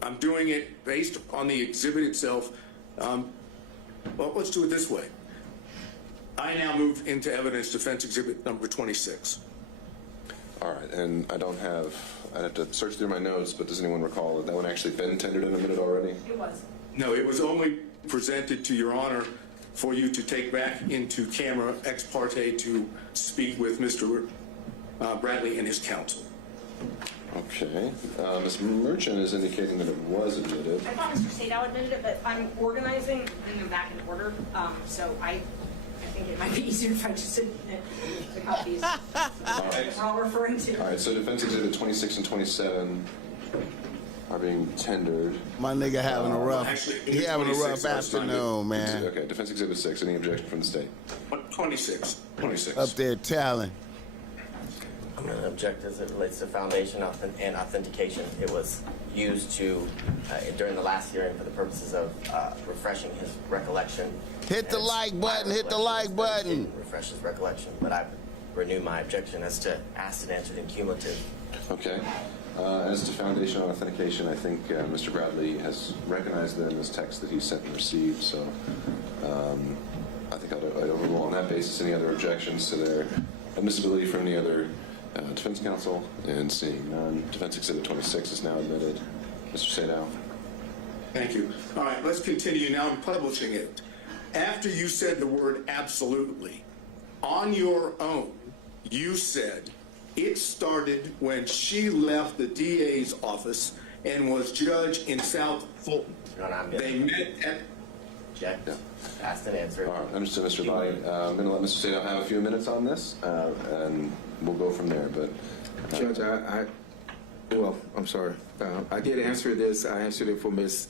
I'm doing it based on the exhibit itself. Well, let's do it this way. I now move into evidence defense exhibit number 26. All right, and I'd have to search through my notes, but does anyone recall that one actually been tendered and admitted already? It was. No, it was only presented to your honor for you to take back into camera ex parte to speak with Mr. Bradley and his counsel. Okay. Ms. Merchant is indicating that it was admitted. I thought Mr. Sadow admitted it, but I'm organizing them back in order, so I think it might be easier if I just admit the copies we're all referring to. All right, so Defense Exhibit 26 and 27 are being tendered. My nigga having a rough, Actually, he having a 26 rough last time. afternoon, man. Okay, Defense Exhibit 6, any objection from the state? 26. Up there tallying. I'm going to object as it relates to foundation and authentication. It was used to, during the last hearing for the purposes of refreshing his recollection. Hit the And it's like my button, hit the recollection like that it button. didn't refresh his recollection, but I renew my objection as to asked and answered in cumulative. Okay. As to foundation and authentication, I think Mr. Bradley has recognized them as texts that he sent and received, so I think I'd overrule on that basis any other objections to their admissibility from any other defense counsel, and seeing none, Defense Exhibit 26 is now admitted. Mr. Sadow. Thank you. All right, let's continue. Now I'm publishing it. After you said the word absolutely, on your own, you said it started when she left the DA's office and was judge in South Fulton. Your Honor, I'm going They met at... object, asked and answered. All right, understood, Mr. Body. I'm going to let Mr. Sadow have a few minutes on this, and we'll go from there, but... Judge, I'm sorry. I did answer this. I answered it for Ms.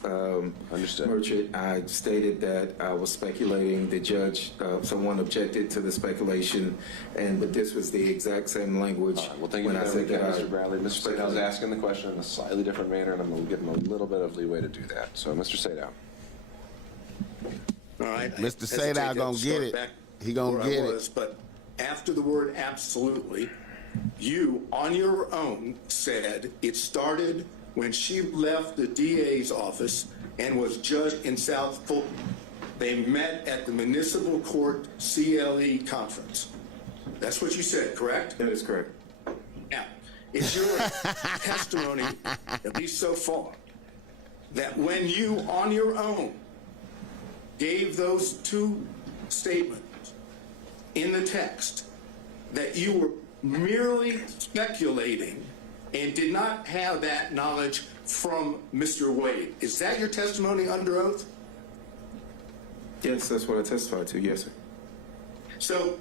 Understood. Merchant. I stated that I was speculating. The judge, someone objected to the speculation, but this was the exact same language. All right, well, thank you when for I that, said that Mr. Bradley. Mr. Sadow's asking the question in a slightly different manner, and I'm going to give him a little bit of leeway to do that. So, Mr. Sadow. All right. Mr. I Sadar hesitate to gonna start get it. back He gonna where I get it. was, but after the word absolutely, you on your own said it started when she left the DA's office and was judged in South Fulton. They met at the municipal court CLE conference. That's what you said, correct? That is correct. Now, is your testimony, at least so far, that when you on your own gave those two statements in the text, that you were merely speculating and did not have that knowledge from Mr. Wade? Is that your testimony under oath? Yes, that's what I testified to. Yes, sir. So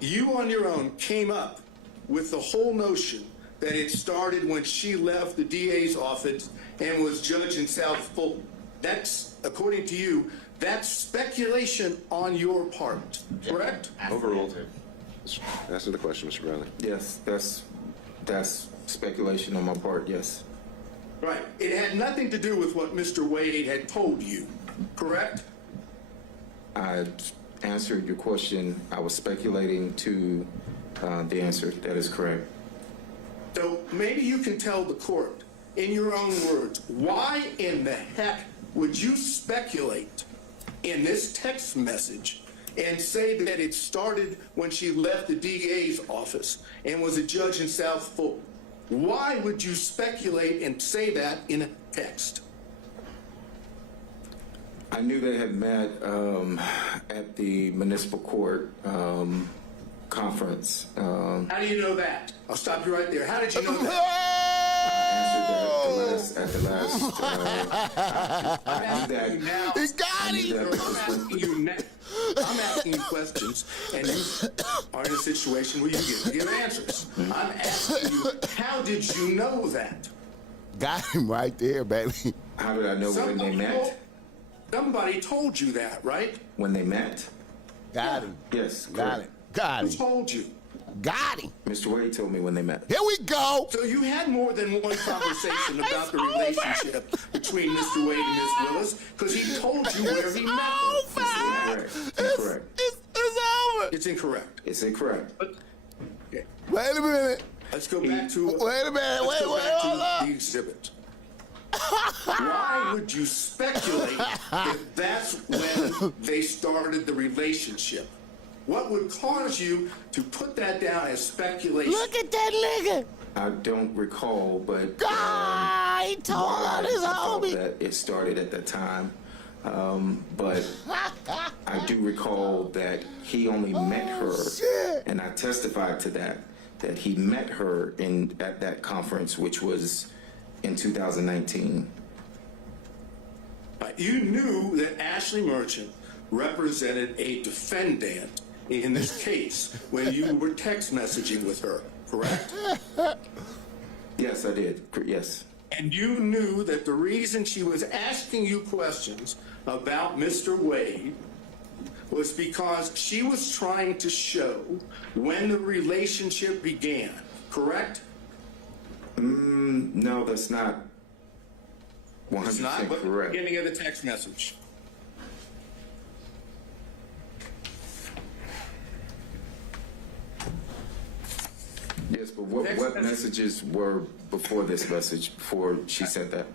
you on your own came up with the whole notion that it started when she left the DA's office and was judged in South Fulton. That's, according to you, that's speculation on your part, correct? Overruled. Answer the question, Mr. Bradley. Yes, that's speculation on my part, yes. Right. It had nothing to do with what Mr. Wade had told you, correct? I answered your question. I was speculating to the answer. That is correct. So maybe you can tell the court, in your own words, why in the heck would you speculate in this text message and say that it started when she left the DA's office and was a judge in South Fulton? Why would you speculate and say that in a text? I knew they had met at the municipal court conference. How do you know that? I'll stop you right there. How did you know that? I answered that at the last. I knew that. Now, He got I knew him. that I'm asking you now. I'm asking you questions, and you are in a situation where you get to give answers. I'm asking you, how did you know that? Got him right there, baby. How did I know when they met? Somebody told you that, right? When they met? Got him. Yes, Got correct. him. Got Who him. told you? Got him. Mr. Wade told me when they met. Here we go. So you had more than one conversation about the relationship between Mr. Wade and Ms. Willis, because he told you where he met them. Incorrect. Incorrect. It's over. It's incorrect. It's incorrect. Okay. Wait a minute. Let's go back to Wait a minute. let's Wait, go wait, back hold to up. the exhibit. Why would you speculate if that's when they started the relationship? What would cause you to put that down as speculation? Look at that nigga. I don't recall, but God, he told on his I thought homie. that it started at that time. But I do recall that he only met her, shit. and I testified to that he met her at that conference, which was in 2019. You knew that Ashley Merchant represented a defendant in this case when you were text messaging with her, correct? Yes, I did. Yes. And you knew that the reason she was asking you questions about Mr. Wade was because she was trying to show when the relationship began, correct? No, that's not 100% It's not but the correct. beginning of the text message. Yes, but what Text message. messages were before this message, before she sent that?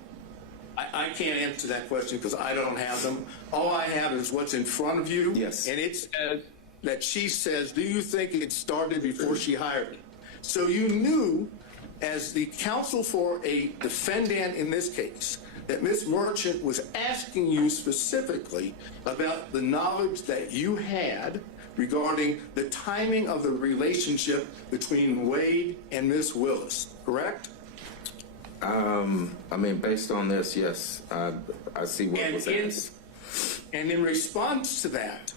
I can't answer that question because I don't have them. All I have is what's in front of you. Yes. And it says that she says, do you think it started before she hired me? So you knew, as the counsel for a defendant in this case, that Ms. Merchant was asking you specifically about the knowledge that you had regarding the timing of the relationship between Wade and Ms. Willis, correct? I mean, based on this, yes, I see what was asked. And in response to that,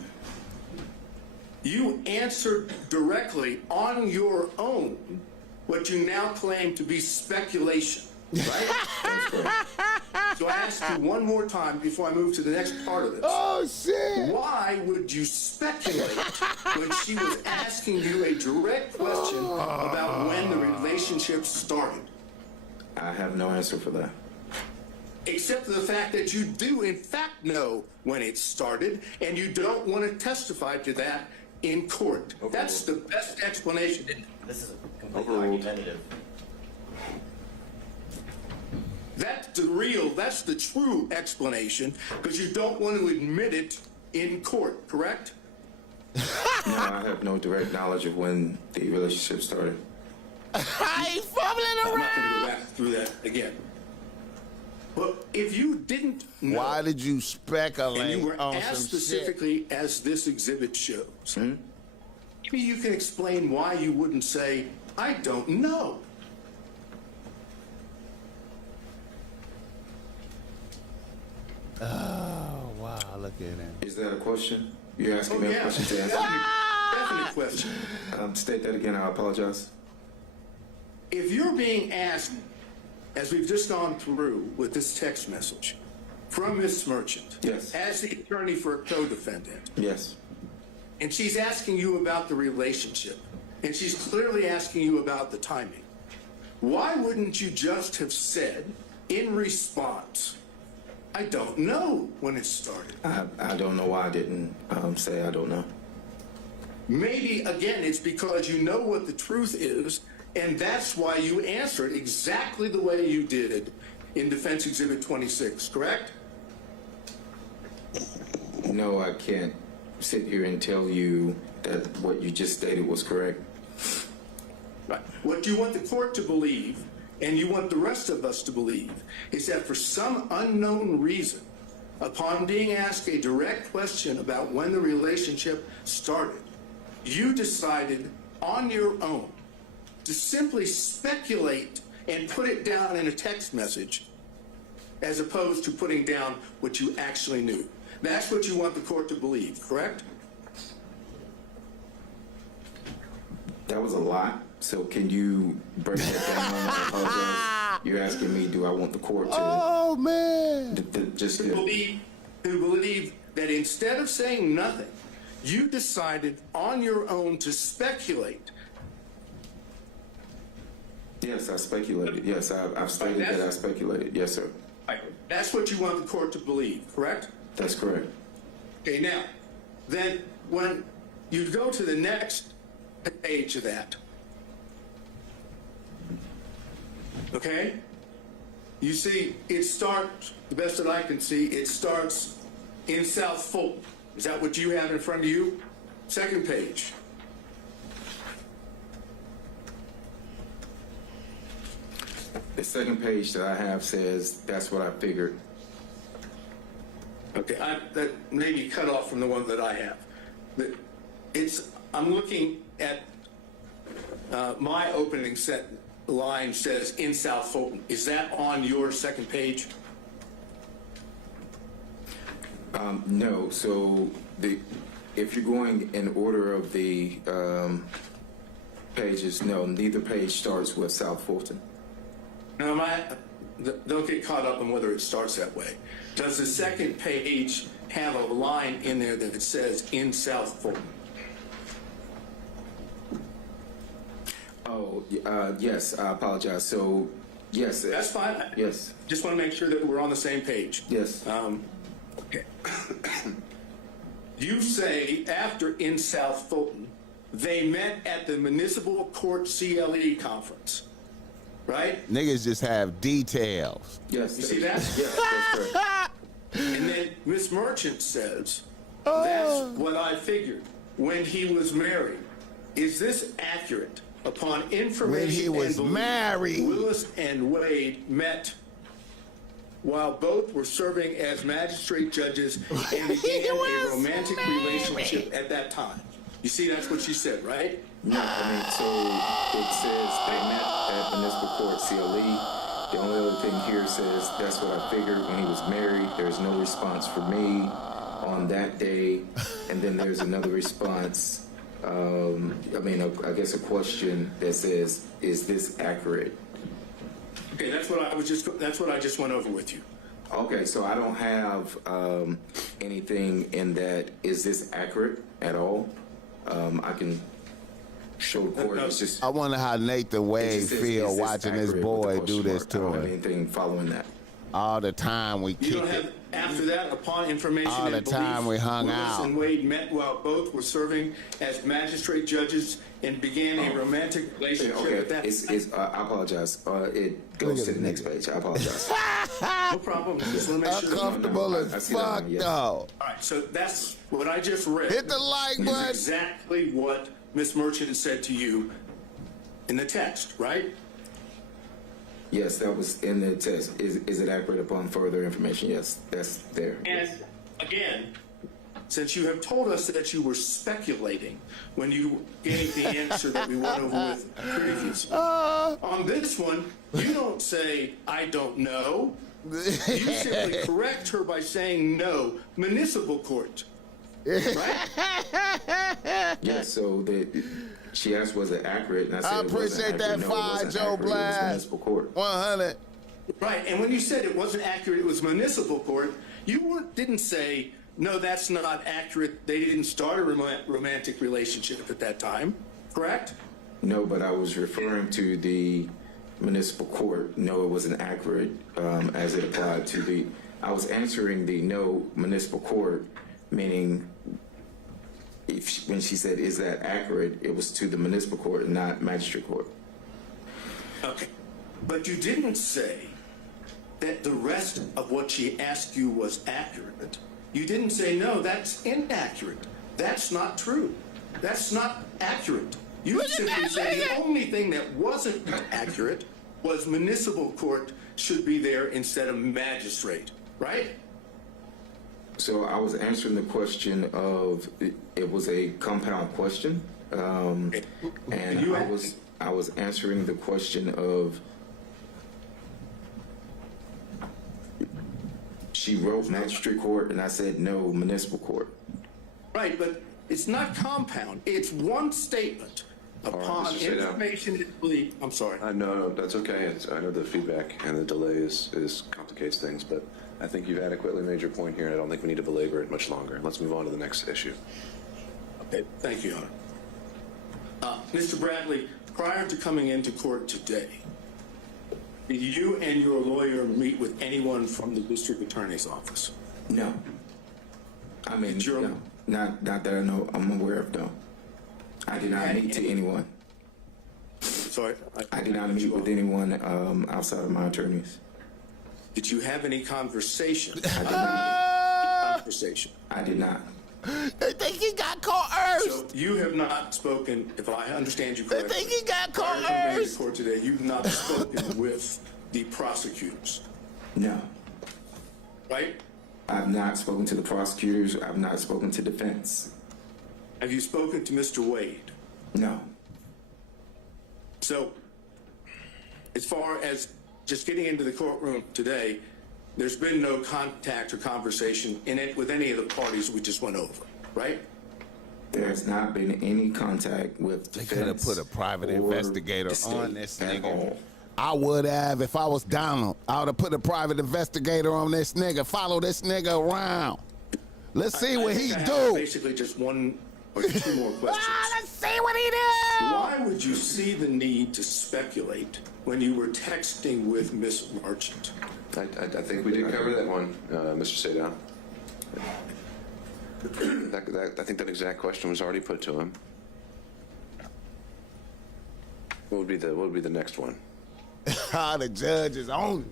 you answered directly on your own what you now claim to be speculation, right? That's correct. So I ask you one more time before I move to the next part of this. Oh, shit. Why would you speculate when she was asking you a direct question about when the relationship started? I have no answer for that. except for the fact that you do in fact know when it started, and you don't want to testify to that in court. That's the best explanation. This is completely Overruled. argumentative. That's the true explanation, because you don't want to admit it in court, correct? No, I have no direct knowledge of when the relationship started. I ain't fumbling I'm not going to around. go back through that again. But if you didn't know, Why did you and speculate you were on asked some shit? specifically, as this exhibit shows, maybe you can explain why you wouldn't say, I don't know. Oh, wow, look at him. Is that a question? You're asking Oh, me a yeah. question to answer? Definite question. State that again. I apologize. If you're being asked, as we've just gone through with this text message from Ms. Merchant, Yes. as the attorney for a co-defendant, Yes. and she's asking you about the relationship, and she's clearly asking you about the timing, why wouldn't you just have said in response, I don't know when it started? I don't know why I didn't say I don't know. Maybe, again, it's because you know what the truth is, and that's why you answered exactly the way you did in Defense Exhibit 26, correct? No, I can't sit here and tell you that what you just stated was correct. Right. What you want the court to believe, and you want the rest of us to believe, is that for some unknown reason, upon being asked a direct question about when the relationship started, you decided on your own to simply speculate and put it down in a text message as opposed to putting down what you actually knew. That's what you want the court to believe, correct? That was a lot. So can you break that down? I apologize. You're asking me, do I want the court to Oh, man. just To believe that instead of saying nothing, you decided on your own to speculate. Yes, I speculated. Yes, I've stated that I speculated. Yes, sir. That's what you want the court to believe, correct? That's correct. Okay, now, then when you go to the next page of that, okay, you see it starts, the best that I can see, it starts in South Fulton. Is that what you have in front of you? Second page. The second page that I have says that's what I figured. Okay, that may be cut off from the one that I have. But I'm looking at my opening line says in South Fulton. Is that on your second page? No. So if you're going in order of the pages, no, neither page starts with South Fulton. No, don't get caught up on whether it starts that way. Does the second page have a line in there that it says in South Fulton? Oh, yes, I apologize. So, yes. That's fine. Yes. Just want to make sure that we're on the same page. Yes. Okay. You say after in South Fulton, they met at the Municipal Court CLE conference, right? Niggas just have details. Yes. You see that? Yes, that's correct. And then Miss Merchant says, that's what I figured when he was married. Is this accurate? Upon information When he was and belief, married. Willis and Wade met while both were serving as magistrate judges and began a romantic relationship at that time. You see, that's what she said, right? No, I mean, so it says they met at Municipal Court CLE. The only other thing here says that's what I figured when he was married. There's no response for me on that day. And then there's another response. I guess a question that says, is this accurate? Okay, that's what I just went over with you. Okay, so I don't have anything in that. Is this accurate at all? I can show the court. It's just, I wonder how Nathan it Wade just says, feel is this watching his accurate with boy the do question this mark. I to don't have him. anything following that. All the time we You kicked don't have, it. after that, upon information All and the time belief, we hung Willis out. and Wade met while both were serving as magistrate judges and began a romantic relationship Okay, at that I apologize. It goes to the next page. I apologize. No problem. Just want to make sure. Uncomfortable No, I as see that fuck, one, yes. though. All right, so that's what I just read. Hit the like is button. exactly what Ms. Merchant said to you in the text, right? Yes, that was in the text. Is it accurate upon further information? Yes, that's there. And again, since you have told us that you were speculating when you gave the answer that we went over with previously, on this one, you don't say, I don't know. You simply correct her by saying no, municipal court. Right? Yes, so she asked, was it accurate? And I said, I it wasn't appreciate that accurate. No, it fire, wasn't Joe accurate. It was Black. municipal court. 100. Right, and when you said it wasn't accurate, it was municipal court, you didn't say, no, that's not accurate. They didn't start a romantic relationship at that time, correct? No, but I was referring to the municipal court. No, it wasn't accurate as it applied to the. I was answering the no municipal court, meaning when she said, is that accurate, it was to the municipal court, not magistrate court. Okay, but you didn't say that the rest of what she asked you was accurate. You didn't say, no, that's inaccurate. That's not true. That's not accurate. You simply said the only thing that wasn't accurate was municipal court should be there instead of magistrate, right? So I was answering the question of, it was a compound question, and I was answering the question of, she wrote magistrate court, and I said no, municipal court. Right, but it's not compound. It's one statement upon Mr. Sadow. information and belief. I'm sorry. No, that's okay. I know the feedback and the delay is complicates things, but I think you've adequately made your point here, and I don't think we need to belabor it much longer. Let's move on to the next issue. Okay, thank you, Your Honor. Mr. Bradley, prior to coming into court today, did you and your lawyer meet with anyone from the district attorney's office? No. I mean, Did your- no. Not that I know, I'm aware of, no. I did not meet to anyone. Sorry? I did not meet with anyone outside of my attorneys. Did you have any conversation? I did not. Conversation. I did not. They think he got caught So first. you have not spoken, if I understand you They correctly. think he got Prior caught to coming into first. court today, you've not spoken with the prosecutors, No. right? I've not spoken to the prosecutors. I've not spoken to defense. Have you spoken to Mr. Wade? No. So, as far as just getting into the courtroom today, there's been no contact or conversation in it with any of the parties we just went over, right? There has not been any contact with They defense. could have put a private or investigator the state on this at nigga. all. I would have if I was Donald. I would have put a private investigator on this nigga. Follow this nigga around. Let's see what I he think I have do. basically just one or two more questions. Let's see what he do. Why would you see the need to speculate when you were texting with Miss Merchant? I think we did cover that one, Mr. Sadow. I think that exact question was already put to him. What would be the next one? The judge is on it.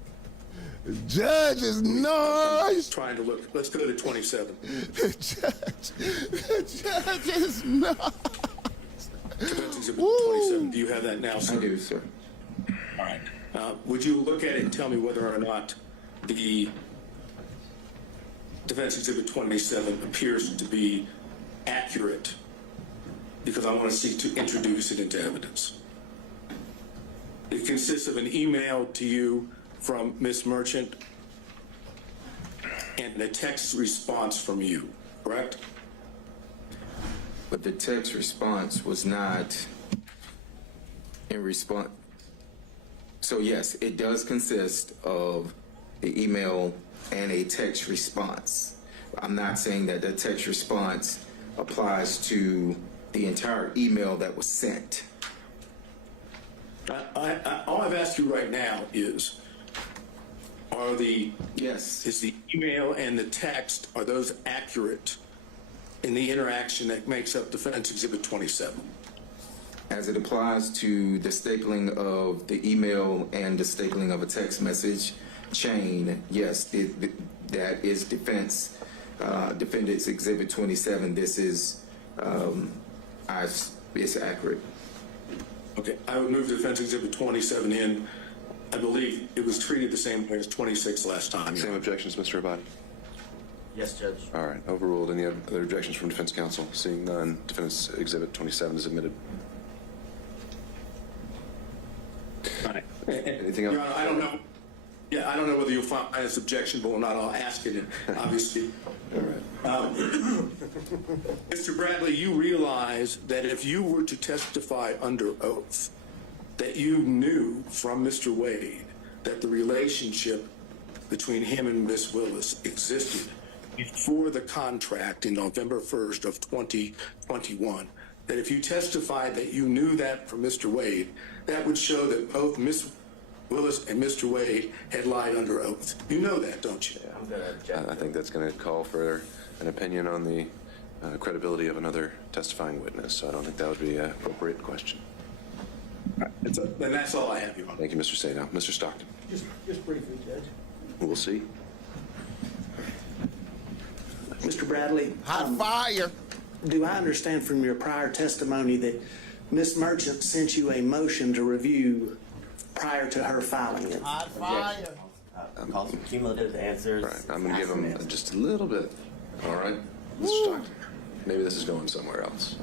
The judge is nice. Trying to look. Let's go to 27. The judge is nice. Defense Exhibit Woo. 27. Do you have that now, sir? I do, sir. All right. Would you look at it and tell me whether or not the Defense Exhibit 27 appears to be accurate? Because I want to seek to introduce it into evidence. It consists of an email to you from Ms. Merchant and a text response from you, correct? But the text response was not in response. So yes, it does consist of the email and a text response. I'm not saying that the text response applies to the entire email that was sent. All I've asked you right now is, are Yes. is the email and the text, are those accurate in the interaction that makes up Defense Exhibit 27? As it applies to the stapling of the email and the stapling of a text message chain, yes, that is Defendant's Exhibit 27. This is, it's accurate. Okay, I would move Defense Exhibit 27 in. I believe it was treated the same way as 26 last time. Same objections, Mr. Abadi? Yes, Judge. All right, overruled. Any other objections from defense counsel? Seeing none, Defendant's Exhibit 27 is admitted. Right. Anything else? Your Honor, I don't know. Yeah, I don't know whether you'll find this objectionable or not. I'll ask it, obviously. Mr. Bradley, you realize that if you were to testify under oath, that you knew from Mr. Wade that the relationship between him and Miss Willis existed before the contract in November 1st of 2021, that if you testified that you knew that from Mr. Wade, that would show that both Miss Willis and Mr. Wade had lied under oath. You know that, don't you? I'm going to object. I think that's going to call for an opinion on the credibility of another testifying witness, so I don't think that would be an appropriate question. Then that's all I have, Your Honor. Thank you, Mr. Sadow. Mr. Stockton. Just briefly, Judge. We'll see. Mr. Bradley, Hot fire. do I understand from your prior testimony that Ms. Merchant sent you a motion to review prior to her filing it? Hot fire. Call some cumulative answers. Right, I'm going to give Ask some him answers. just a little bit. All right, Mr. Stockton. Maybe this is going somewhere else.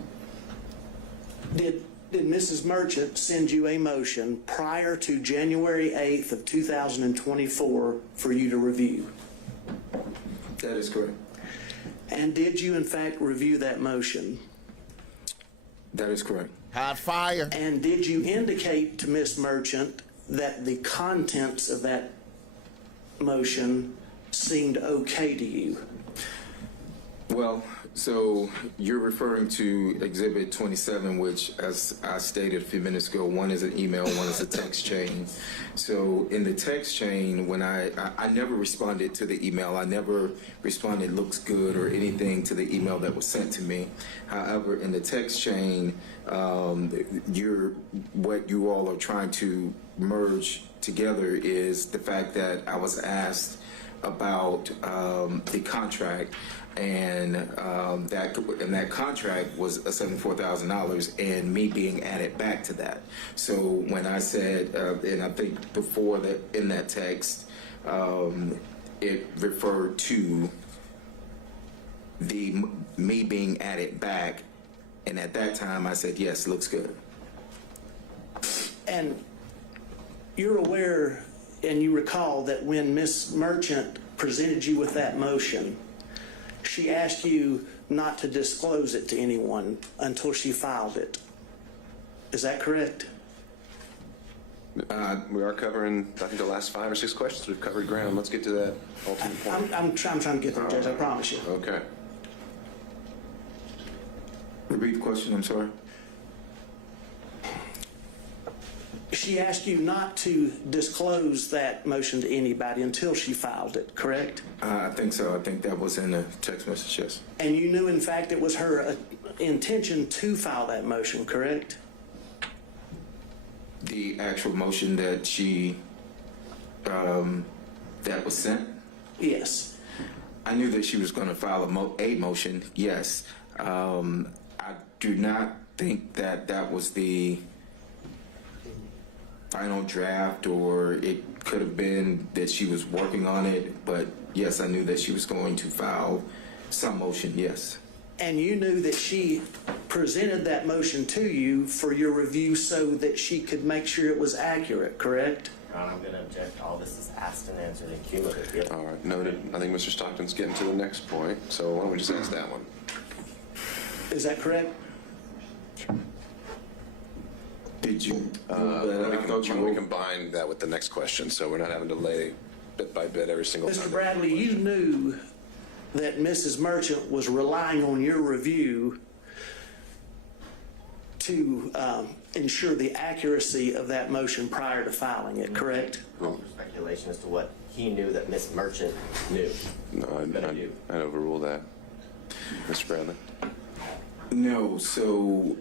Did Mrs. Merchant send you a motion prior to January 8th of 2024 for you to review? That is correct. And did you in fact review that motion? That is correct. Hot fire. And did you indicate to Ms. Merchant that the contents of that motion seemed okay to you? Well, so you're referring to Exhibit 27, which, as I stated a few minutes ago, one is an email, one is a text chain. So in the text chain, when I never responded to the email, I never responded looks good or anything to the email that was sent to me. However, in the text chain, what you all are trying to merge together is the fact that I was asked about the contract, and that contract was $74,000, and me being added back to that. So when I said, and I think before that in that text, it referred to me being added back, and at that time I said yes, looks good. And you're aware and you recall that when Ms. Merchant presented you with that motion, she asked you not to disclose it to anyone until she filed it. Is that correct? We are covering, I think, the last 5 or 6 questions. We've covered ground. Let's get to that ultimate point. I'm trying to get there, Judge, I promise you. Okay. Repeat the question, I'm sorry. She asked you not to disclose that motion to anybody until she filed it, correct? I think so. I think that was in the text message, yes. And you knew, in fact, it was her intention to file that motion, correct? The actual motion that that was sent, Yes. I knew that she was going to file a motion, yes. I do not think that was the final draft, or it could have been that she was working on it, but yes, I knew that she was going to file some motion, yes. And you knew that she presented that motion to you for your review so that she could make sure it was accurate, correct? Your Honor, I'm going to object. All this is asked and answered in cumulative. All right, noted. I think Mr. Stockton's getting to the next point, so why don't we just ask that one? Is that correct? Did you? We combine that with the next question, so we're not having to lay bit by bit every single time. Mr. Bradley, you knew that Mrs. Merchant was relying on your review to ensure the accuracy of that motion prior to filing it, correct? Speculation. speculation as to what he knew that Miss Merchant knew. No, I'd overrule that. Mr. Bradley? No, so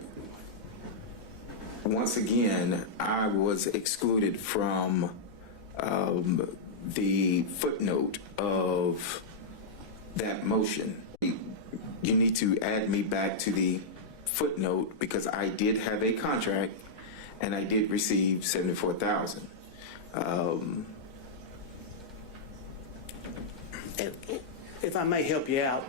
once again, I was excluded from the footnote of that motion. You need to add me back to the footnote because I did have a contract and I did receive $74,000. If I may help you out,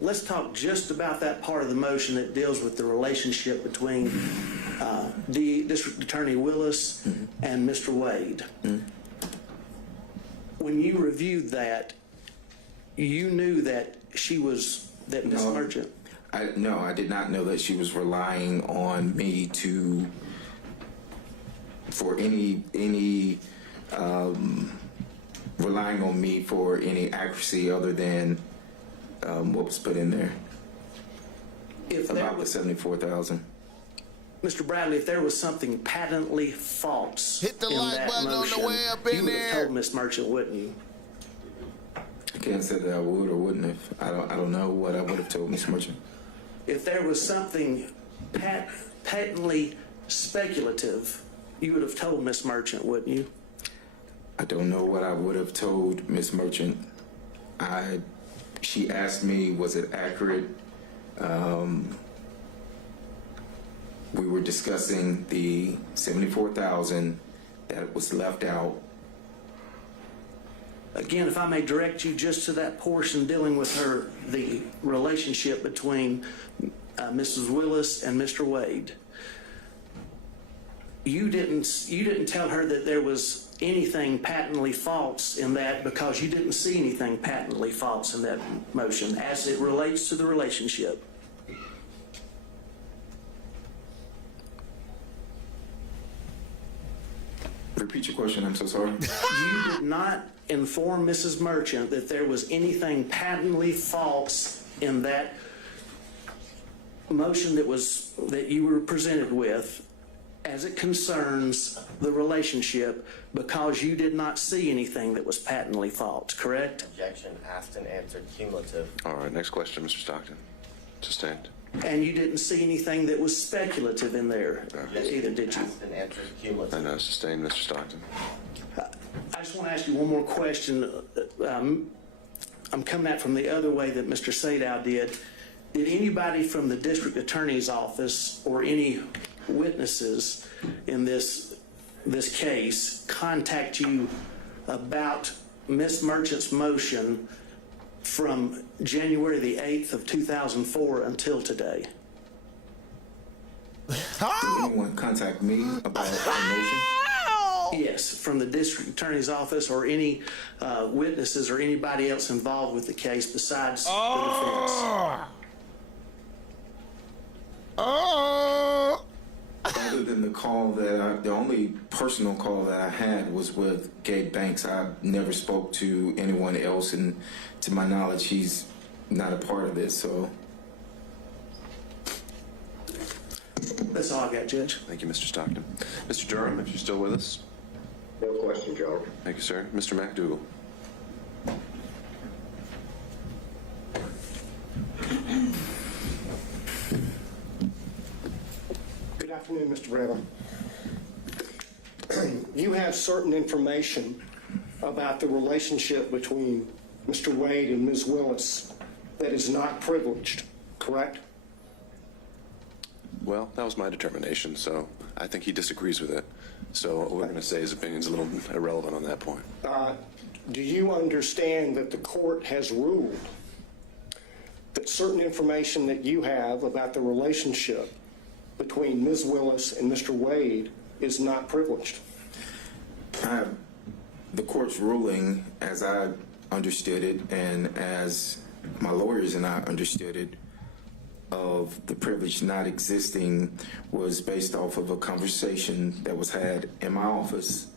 let's talk just about that part of the motion that deals with the relationship between the District Attorney Willis and Mr. Wade. When you reviewed that, you knew that Miss Merchant. No, I did not know that she was relying on me for any accuracy other than what was put in there about the $74,000. Mr. Bradley, if there was something patently false Hit the in like that button on the motion, way up in you would have there. told Miss Merchant, wouldn't you? I can't say that I would or wouldn't have. I don't know what I would have told Miss Merchant. If there was something patently speculative, you would have told Miss Merchant, wouldn't you? I don't know what I would have told Miss Merchant. She asked me, was it accurate? We were discussing the $74,000 that was left out. Again, if I may direct you just to that portion dealing with the relationship between Mrs. Willis and Mr. Wade. You didn't tell her that there was anything patently false in that because you didn't see anything patently false in that motion as it relates to the relationship. Repeat your question, I'm so sorry. You did not inform Mrs. Merchant that there was anything patently false in that motion that you were presented with as it concerns the relationship because you did not see anything that was patently false, correct? Objection asked and answered cumulative. All right, next question, Mr. Stockton. Sustained. And you didn't see anything that was speculative in there either, did you? Asked and answered cumulative. I know, sustained, Mr. Stockton. I just want to ask you one more question. I'm coming at from the other way that Mr. Sadow did. Did anybody from the district attorney's office or any witnesses in this case contact you about Ms. Merchant's motion from January the 8th of 2004 until today? Did anyone contact me about the motion? Yes, from the district attorney's office or any witnesses or anybody else involved with the case besides the defense. Other than the call the only personal call that I had was with Gabe Banks. I never spoke to anyone else, and to my knowledge, he's not a part of this, so. That's all I got, Judge. Thank you, Mr. Stockton. Mr. Durham, if you're still with us. No question, Joe. Thank you, sir. Mr. McDougall. Good afternoon, Mr. Bradley. You have certain information about the relationship between Mr. Wade and Ms. Willis that is not privileged, correct? Well, that was my determination, so I think he disagrees with it. So what we're going to say his opinion is a little irrelevant on that point. Do you understand that the court has ruled that certain information that you have about the relationship between Ms. Willis and Mr. Wade is not privileged? The court's ruling, as I understood it, and as my lawyers and I understood it, of the privilege not existing was based off of a conversation that was had in my office,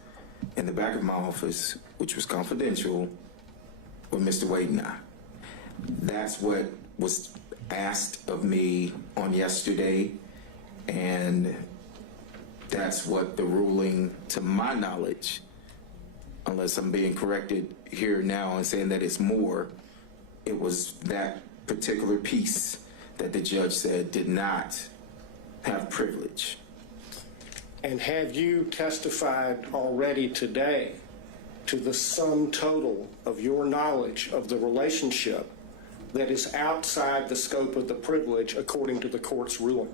in the back of my office, which was confidential, with Mr. Wade and I. That's what was asked of me on yesterday, and that's what the ruling, to my knowledge, unless I'm being corrected here now and saying that it's more, it was that particular piece that the judge said did not have privilege. And have you testified already today to the sum total of your knowledge of the relationship that is outside the scope of the privilege according to the court's ruling?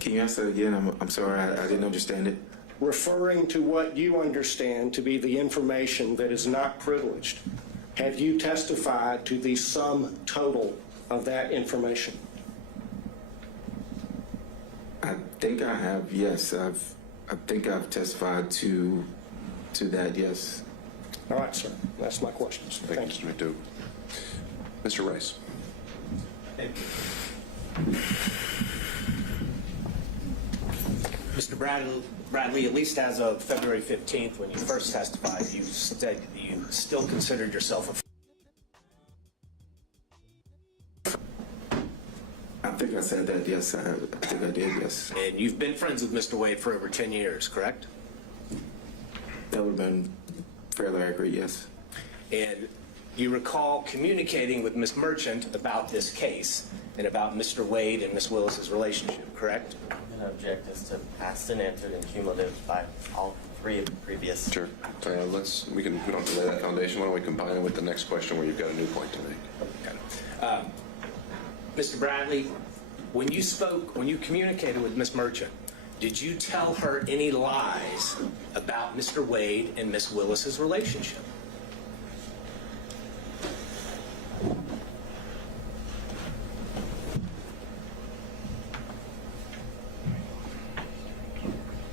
Can you ask that again? I'm sorry, I didn't understand it. Referring to what you understand to be the information that is not privileged, have you testified to the sum total of that information? I think I have, yes. I think I've testified to that, yes. All right, sir. That's my questions. Thank you, Mr. McDougal. Mr. Rice. Mr. Bradley, at least as of February 15th, when you first testified, you said you still considered yourself I think I said that, yes. I think I did, yes. and you've been friends with Mr. Wade for over 10 years, correct? That would have been fairly accurate, yes. And you recall communicating with Ms. Merchant about this case and about Mr. Wade and Ms. Willis's relationship, correct? I'm going to object as to past and answered and cumulative by all three of the previous. Sure. We don't have to lay that foundation. Why don't we combine it with the next question where you've got a new point to make? Okay. Mr. Bradley, when you communicated with Ms. Merchant, did you tell her any lies about Mr. Wade and Ms. Willis's relationship?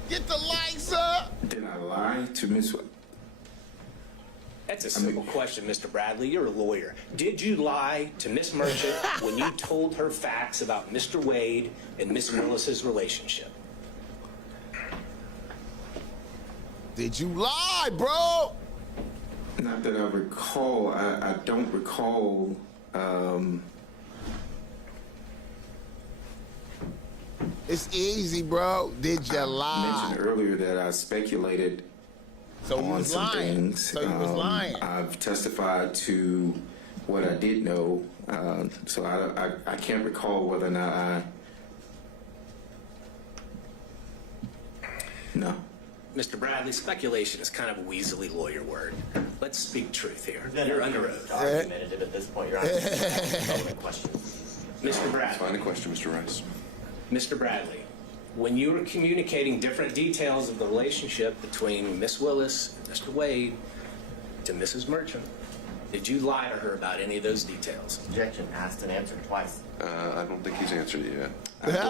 Get the lights up. Did I lie to Miss? That's a simple question, Mr. Bradley. You're a lawyer. Did you lie to Ms. Merchant when you told her facts about Mr. Wade and Ms. Willis's relationship? Did you lie, bro? Not that I recall. I don't recall. It's easy, bro. Did you I lie? mentioned earlier that I speculated So you on was some lying. things. So you was lying. I've testified to what I did know, so I can't recall whether or not No. Mr. Bradley, speculation is kind of a weaselly lawyer word. Let's speak truth here. Then You're under oath. Argumentative at this point. You're asking relevant questions. Mr. Let's find Bradley, a question, Mr. Rice. Mr. Bradley, when you were communicating different details of the relationship between Miss Willis and Mr. Wade to Mrs. Merchant, did you lie to her about any of those details? Objection asked and answered twice. I don't think he's answered it yet. I don't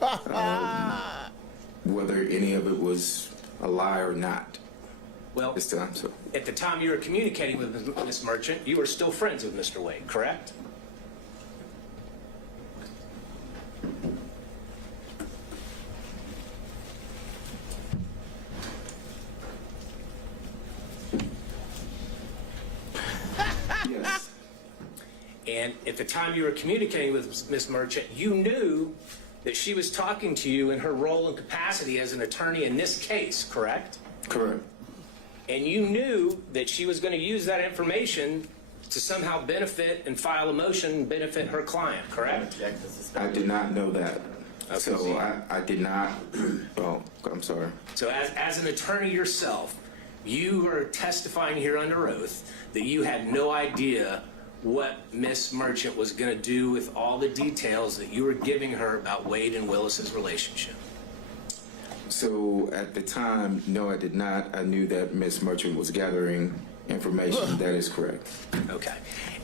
recall ever whether any of it was a lie or not Well, this time. So at the time you were communicating with Miss Merchant, you were still friends with Mr. Wade, correct? yes, And at the time you were communicating with Miss Merchant, you knew that she was talking to you in her role and capacity as an attorney in this case, correct? correct. And you knew that she was going to use that information to somehow benefit and file a motion and benefit her client, correct? Object as I suspended. did not know that. Okay. So I did not. Oh, I'm sorry. So as an attorney yourself, you are testifying here under oath that you had no idea what Miss Merchant was going to do with all the details that you were giving her about Wade and Willis's relationship. So at the time, no, I did not. I knew that Miss Merchant was gathering information. That is correct. Okay.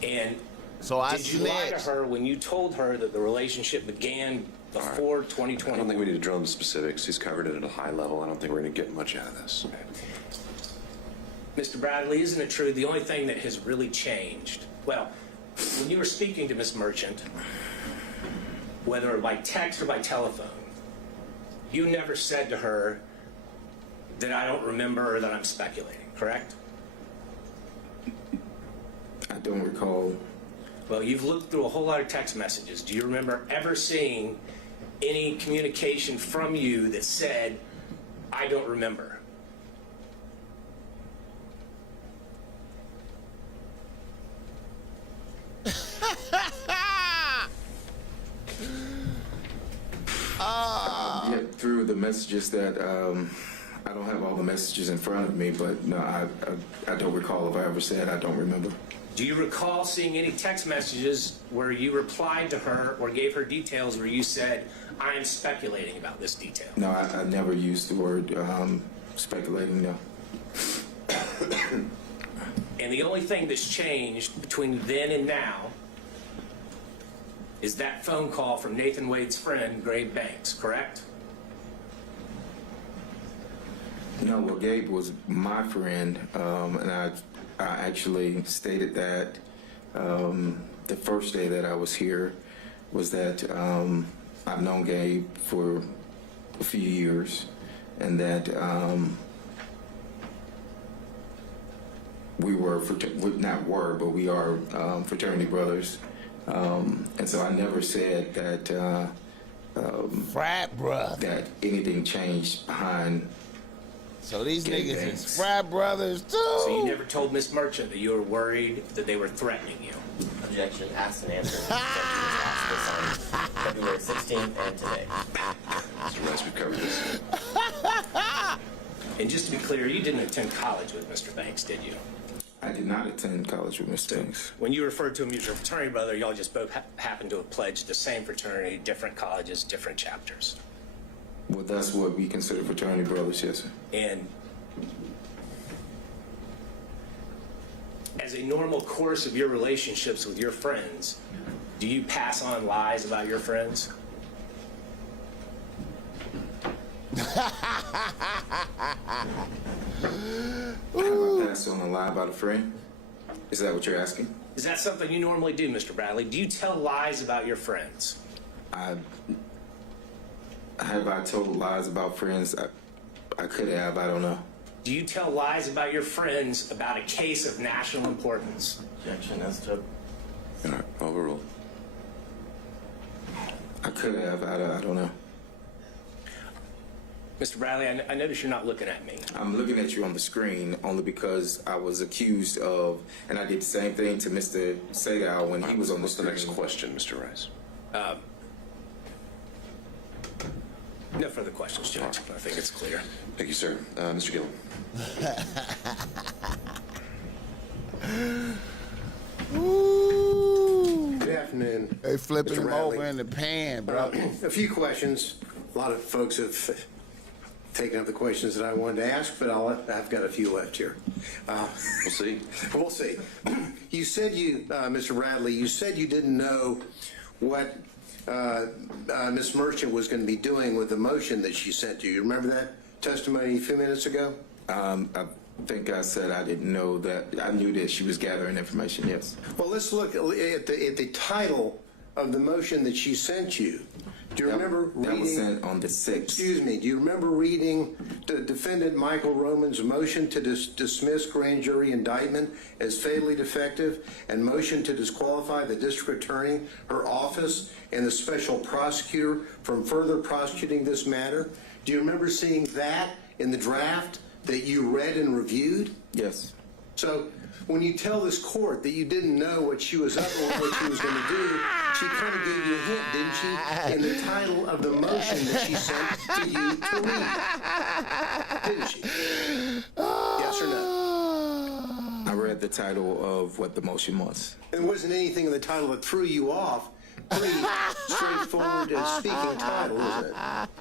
And So I did you lie to snitched. her when you told her that the relationship began before I 2020? don't think we need to drill into specifics. He's covered it at a high level. I don't think we're going to get much out of this. Mr. Bradley, isn't it true the only thing that has really changed? Well, when you were speaking to Miss Merchant, whether by text or by telephone, you never said to her that I don't remember or that I'm speculating, correct? I don't recall. Well, you've looked through a whole lot of text messages. Do you remember ever seeing any communication from you that said, I don't remember? the messages that, I don't have all the messages in front of me, but no, I don't recall if I ever said I don't remember. Do you recall seeing any text messages where you replied to her or gave her details where you said, I am speculating about this detail? No, I never used the word speculating, no. And the only thing that's changed between then and now is that phone call from Nathan Wade's friend, Gabe Banks, correct? No, well, Gabe was my friend, and I actually stated that the first day that I was here was that I've known Gabe for a few years, and that we were, but we are fraternity brothers. And so I never said that Frat brother. that anything changed behind. So these Gay niggas Banks. is frat brothers too. So you never told Miss Merchant that you were worried that they were threatening you? Objection, asked and answered. Asked this on February 16th and today. Mr. Rice, we've covered this. And just to be clear, you didn't attend college with Mr. Banks, did you? I did not attend college with Mr. Banks. When you referred to him as your fraternity brother, y'all just both happened to have pledged the same fraternity, different colleges, different chapters. Well, that's what we consider fraternity brothers, yes, sir. And as a normal course of your relationships with your friends, do you pass on lies about your friends? Have I passed on a lie about a friend? Is that what you're asking? Is that something you normally do, Mr. Bradley? Do you tell lies about your friends? Have I told lies about friends? I could have, I don't know. Do you tell lies about your friends about a case of national importance? Objection as to All right, overruled. I could have, I don't know. Mr. Bradley, I notice you're not looking at me. I'm looking at you on the screen only because I was accused of, and I did the same thing to Mr. Segal when he was on the What's the screen. next question, Mr. Rice? No further questions, Judge. I think it's clear. Thank you, sir. Mr. Gillum. Ooh. Good afternoon. They flipping Mr. him Bradley. over in the pan, bro. A few questions. A lot of folks have taken up the questions that I wanted to ask, but I've got a few left here. We'll see. We'll see. You said Mr. Bradley, you said you didn't know what Ms. Merchant was going to be doing with the motion that she sent you. You remember that testimony a few minutes ago? I think I said I didn't know that. I knew that she was gathering information, yes. Well, let's look at the title of the motion that she sent you. Do you remember reading? That was sent on the 6th. Excuse me. Do you remember reading the defendant Michael Roman's motion to dismiss grand jury indictment as fatally defective and motion to disqualify the district attorney, her office, and the special prosecutor from further prosecuting this matter? Do you remember seeing that in the draft that you read and reviewed? Yes. So when you tell this court that you didn't know what she was up or what she was going to do, she kind of gave you a hint, didn't she, in the title of the motion that she sent to you to read? Didn't she? Yes or no? I read the title of what the motion was. There wasn't anything in the title that threw you off. Pretty straightforward speaking title, isn't it?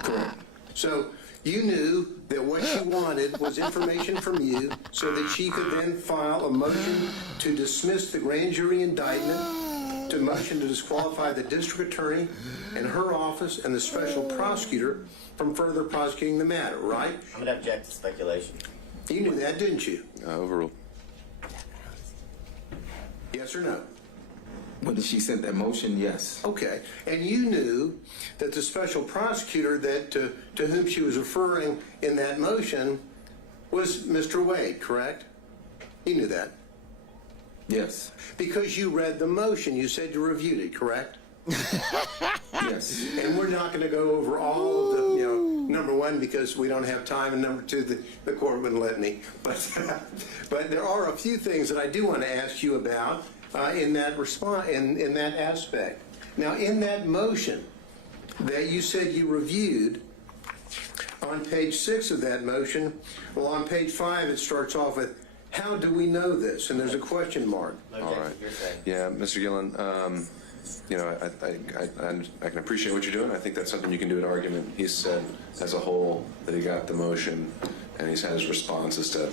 Correct. So you knew that what she wanted was information from you so that she could then file a motion to dismiss the grand jury indictment, to motion to disqualify the district attorney and her office and the special prosecutor from further prosecuting the matter, right? I'm going to object to speculation. You knew that, didn't you? Overruled. Yes or no? When she sent that motion, yes. Okay. And you knew that the special prosecutor that to whom she was referring in that motion was Mr. Wade, correct? You knew that. Yes. Because you read the motion, you said you reviewed it, correct? Yes. And we're not going to go over all of the, number one, because we don't have time, and number two, the court wouldn't let me. But there are a few things that I do want to ask you about in that response, in that aspect. Now, in that motion that you said you reviewed, On page 6 of that motion, well, on page 5, it starts off with, how do we know this? And there's a question mark. All right. Yeah, Mr. Gillen, you know, I can appreciate what you're doing. I think that's something you can do at argument. He said as a whole that he got the motion and he's had his responses to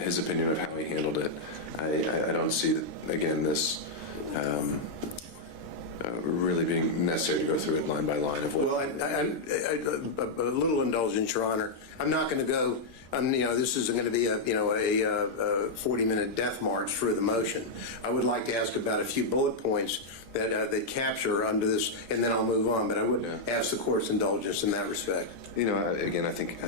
his opinion of how he handled it. I don't see, again, this really being necessary to go through it line by line of what. Well, a little indulgence, Your Honor. I'm not going to go. You know, this isn't going to be a 40-minute death march through the motion. I would like to ask about a few bullet points that capture under this, and then I'll move on. But I would ask the court's indulgence in that respect. You know, again, I think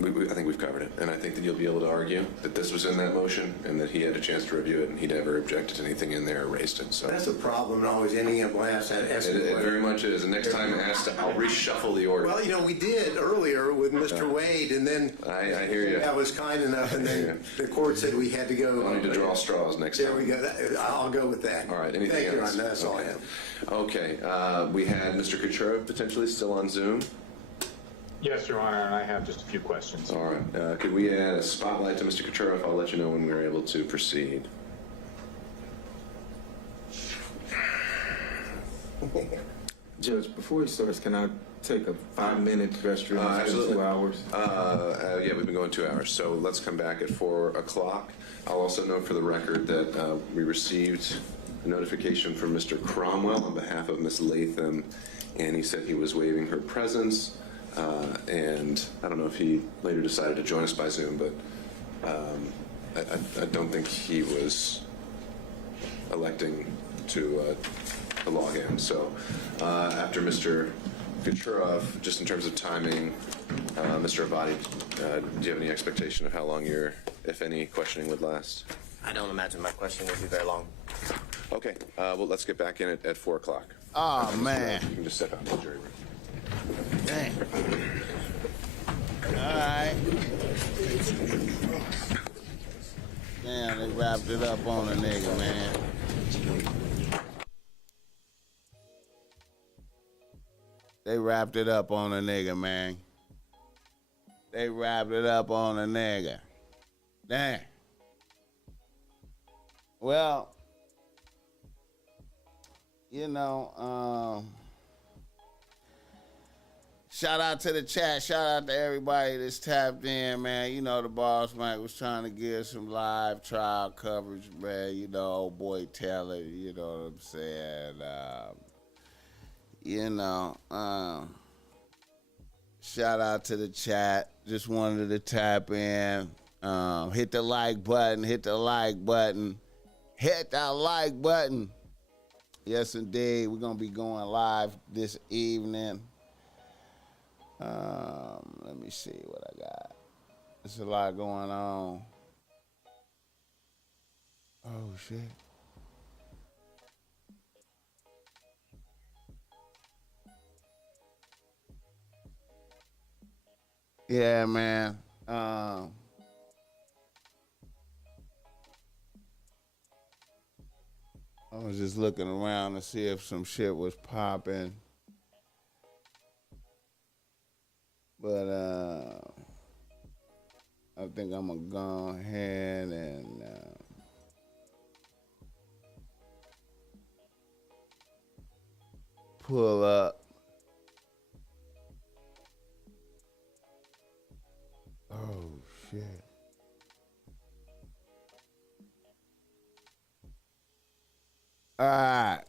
we've covered it, and I think that you'll be able to argue that this was in that motion and that he had a chance to review it and he never objected to anything in there or raised it. So that's a problem, and always ending up last. It very much is. And next time I'll reshuffle the order. Well, you know, we did earlier with Mr. Wade, and then I hear you. I was kind enough, and then the court said we had to go. I need to draw straws next time. There we go. I'll go with that. All right. Anything Thank you, else? Ron. That's all I have. Okay. We had Mr. Kucherov potentially still on Zoom. Yes, Your Honor, and I have just a few questions. All right. Could we add a spotlight to Mr. Kucherov? I'll let you know when we're able to proceed. Judge, before he starts, can I take a 5-minute restroom? Absolutely. 2 hours? Yeah, we've been going 2 hours, so let's come back at 4 o'clock. I'll also note for the record that we received a notification from Mr. Cromwell on behalf of Ms. Latham, and he said he was waiving her presence. And I don't know if he later decided to join us by Zoom, but I don't think he was electing to log in. So after Mr. Kucherov, just in terms of timing, Mr. Avadi, do you have any expectation of how long your, if any, questioning would last? I don't imagine my question will be very long. Okay, well, let's get back in at 4 o'clock. Oh, man. You can just step out in the jury room. Dang. All right. Damn, they wrapped it up on a nigga, man. They wrapped it up on a nigga, man. They wrapped it up on a nigga. Damn. Well, you know, shout out to the chat. Shout out to everybody that's tapped in, man. You know, the Bossmack was trying to give some live trial coverage, man. You know, old boy Taylor, you know what I'm saying? You know, shout out to the chat. Just wanted to tap in. Hit the like button. Hit the like button. Hit that like button. Yes, indeed. We're going to be going live this evening. Let me see what I got. There's a lot going on. Oh, shit. Yeah, man. I was just looking around to see if some shit was popping. But I think I'm going to go ahead and pull up. Oh, shit. All right.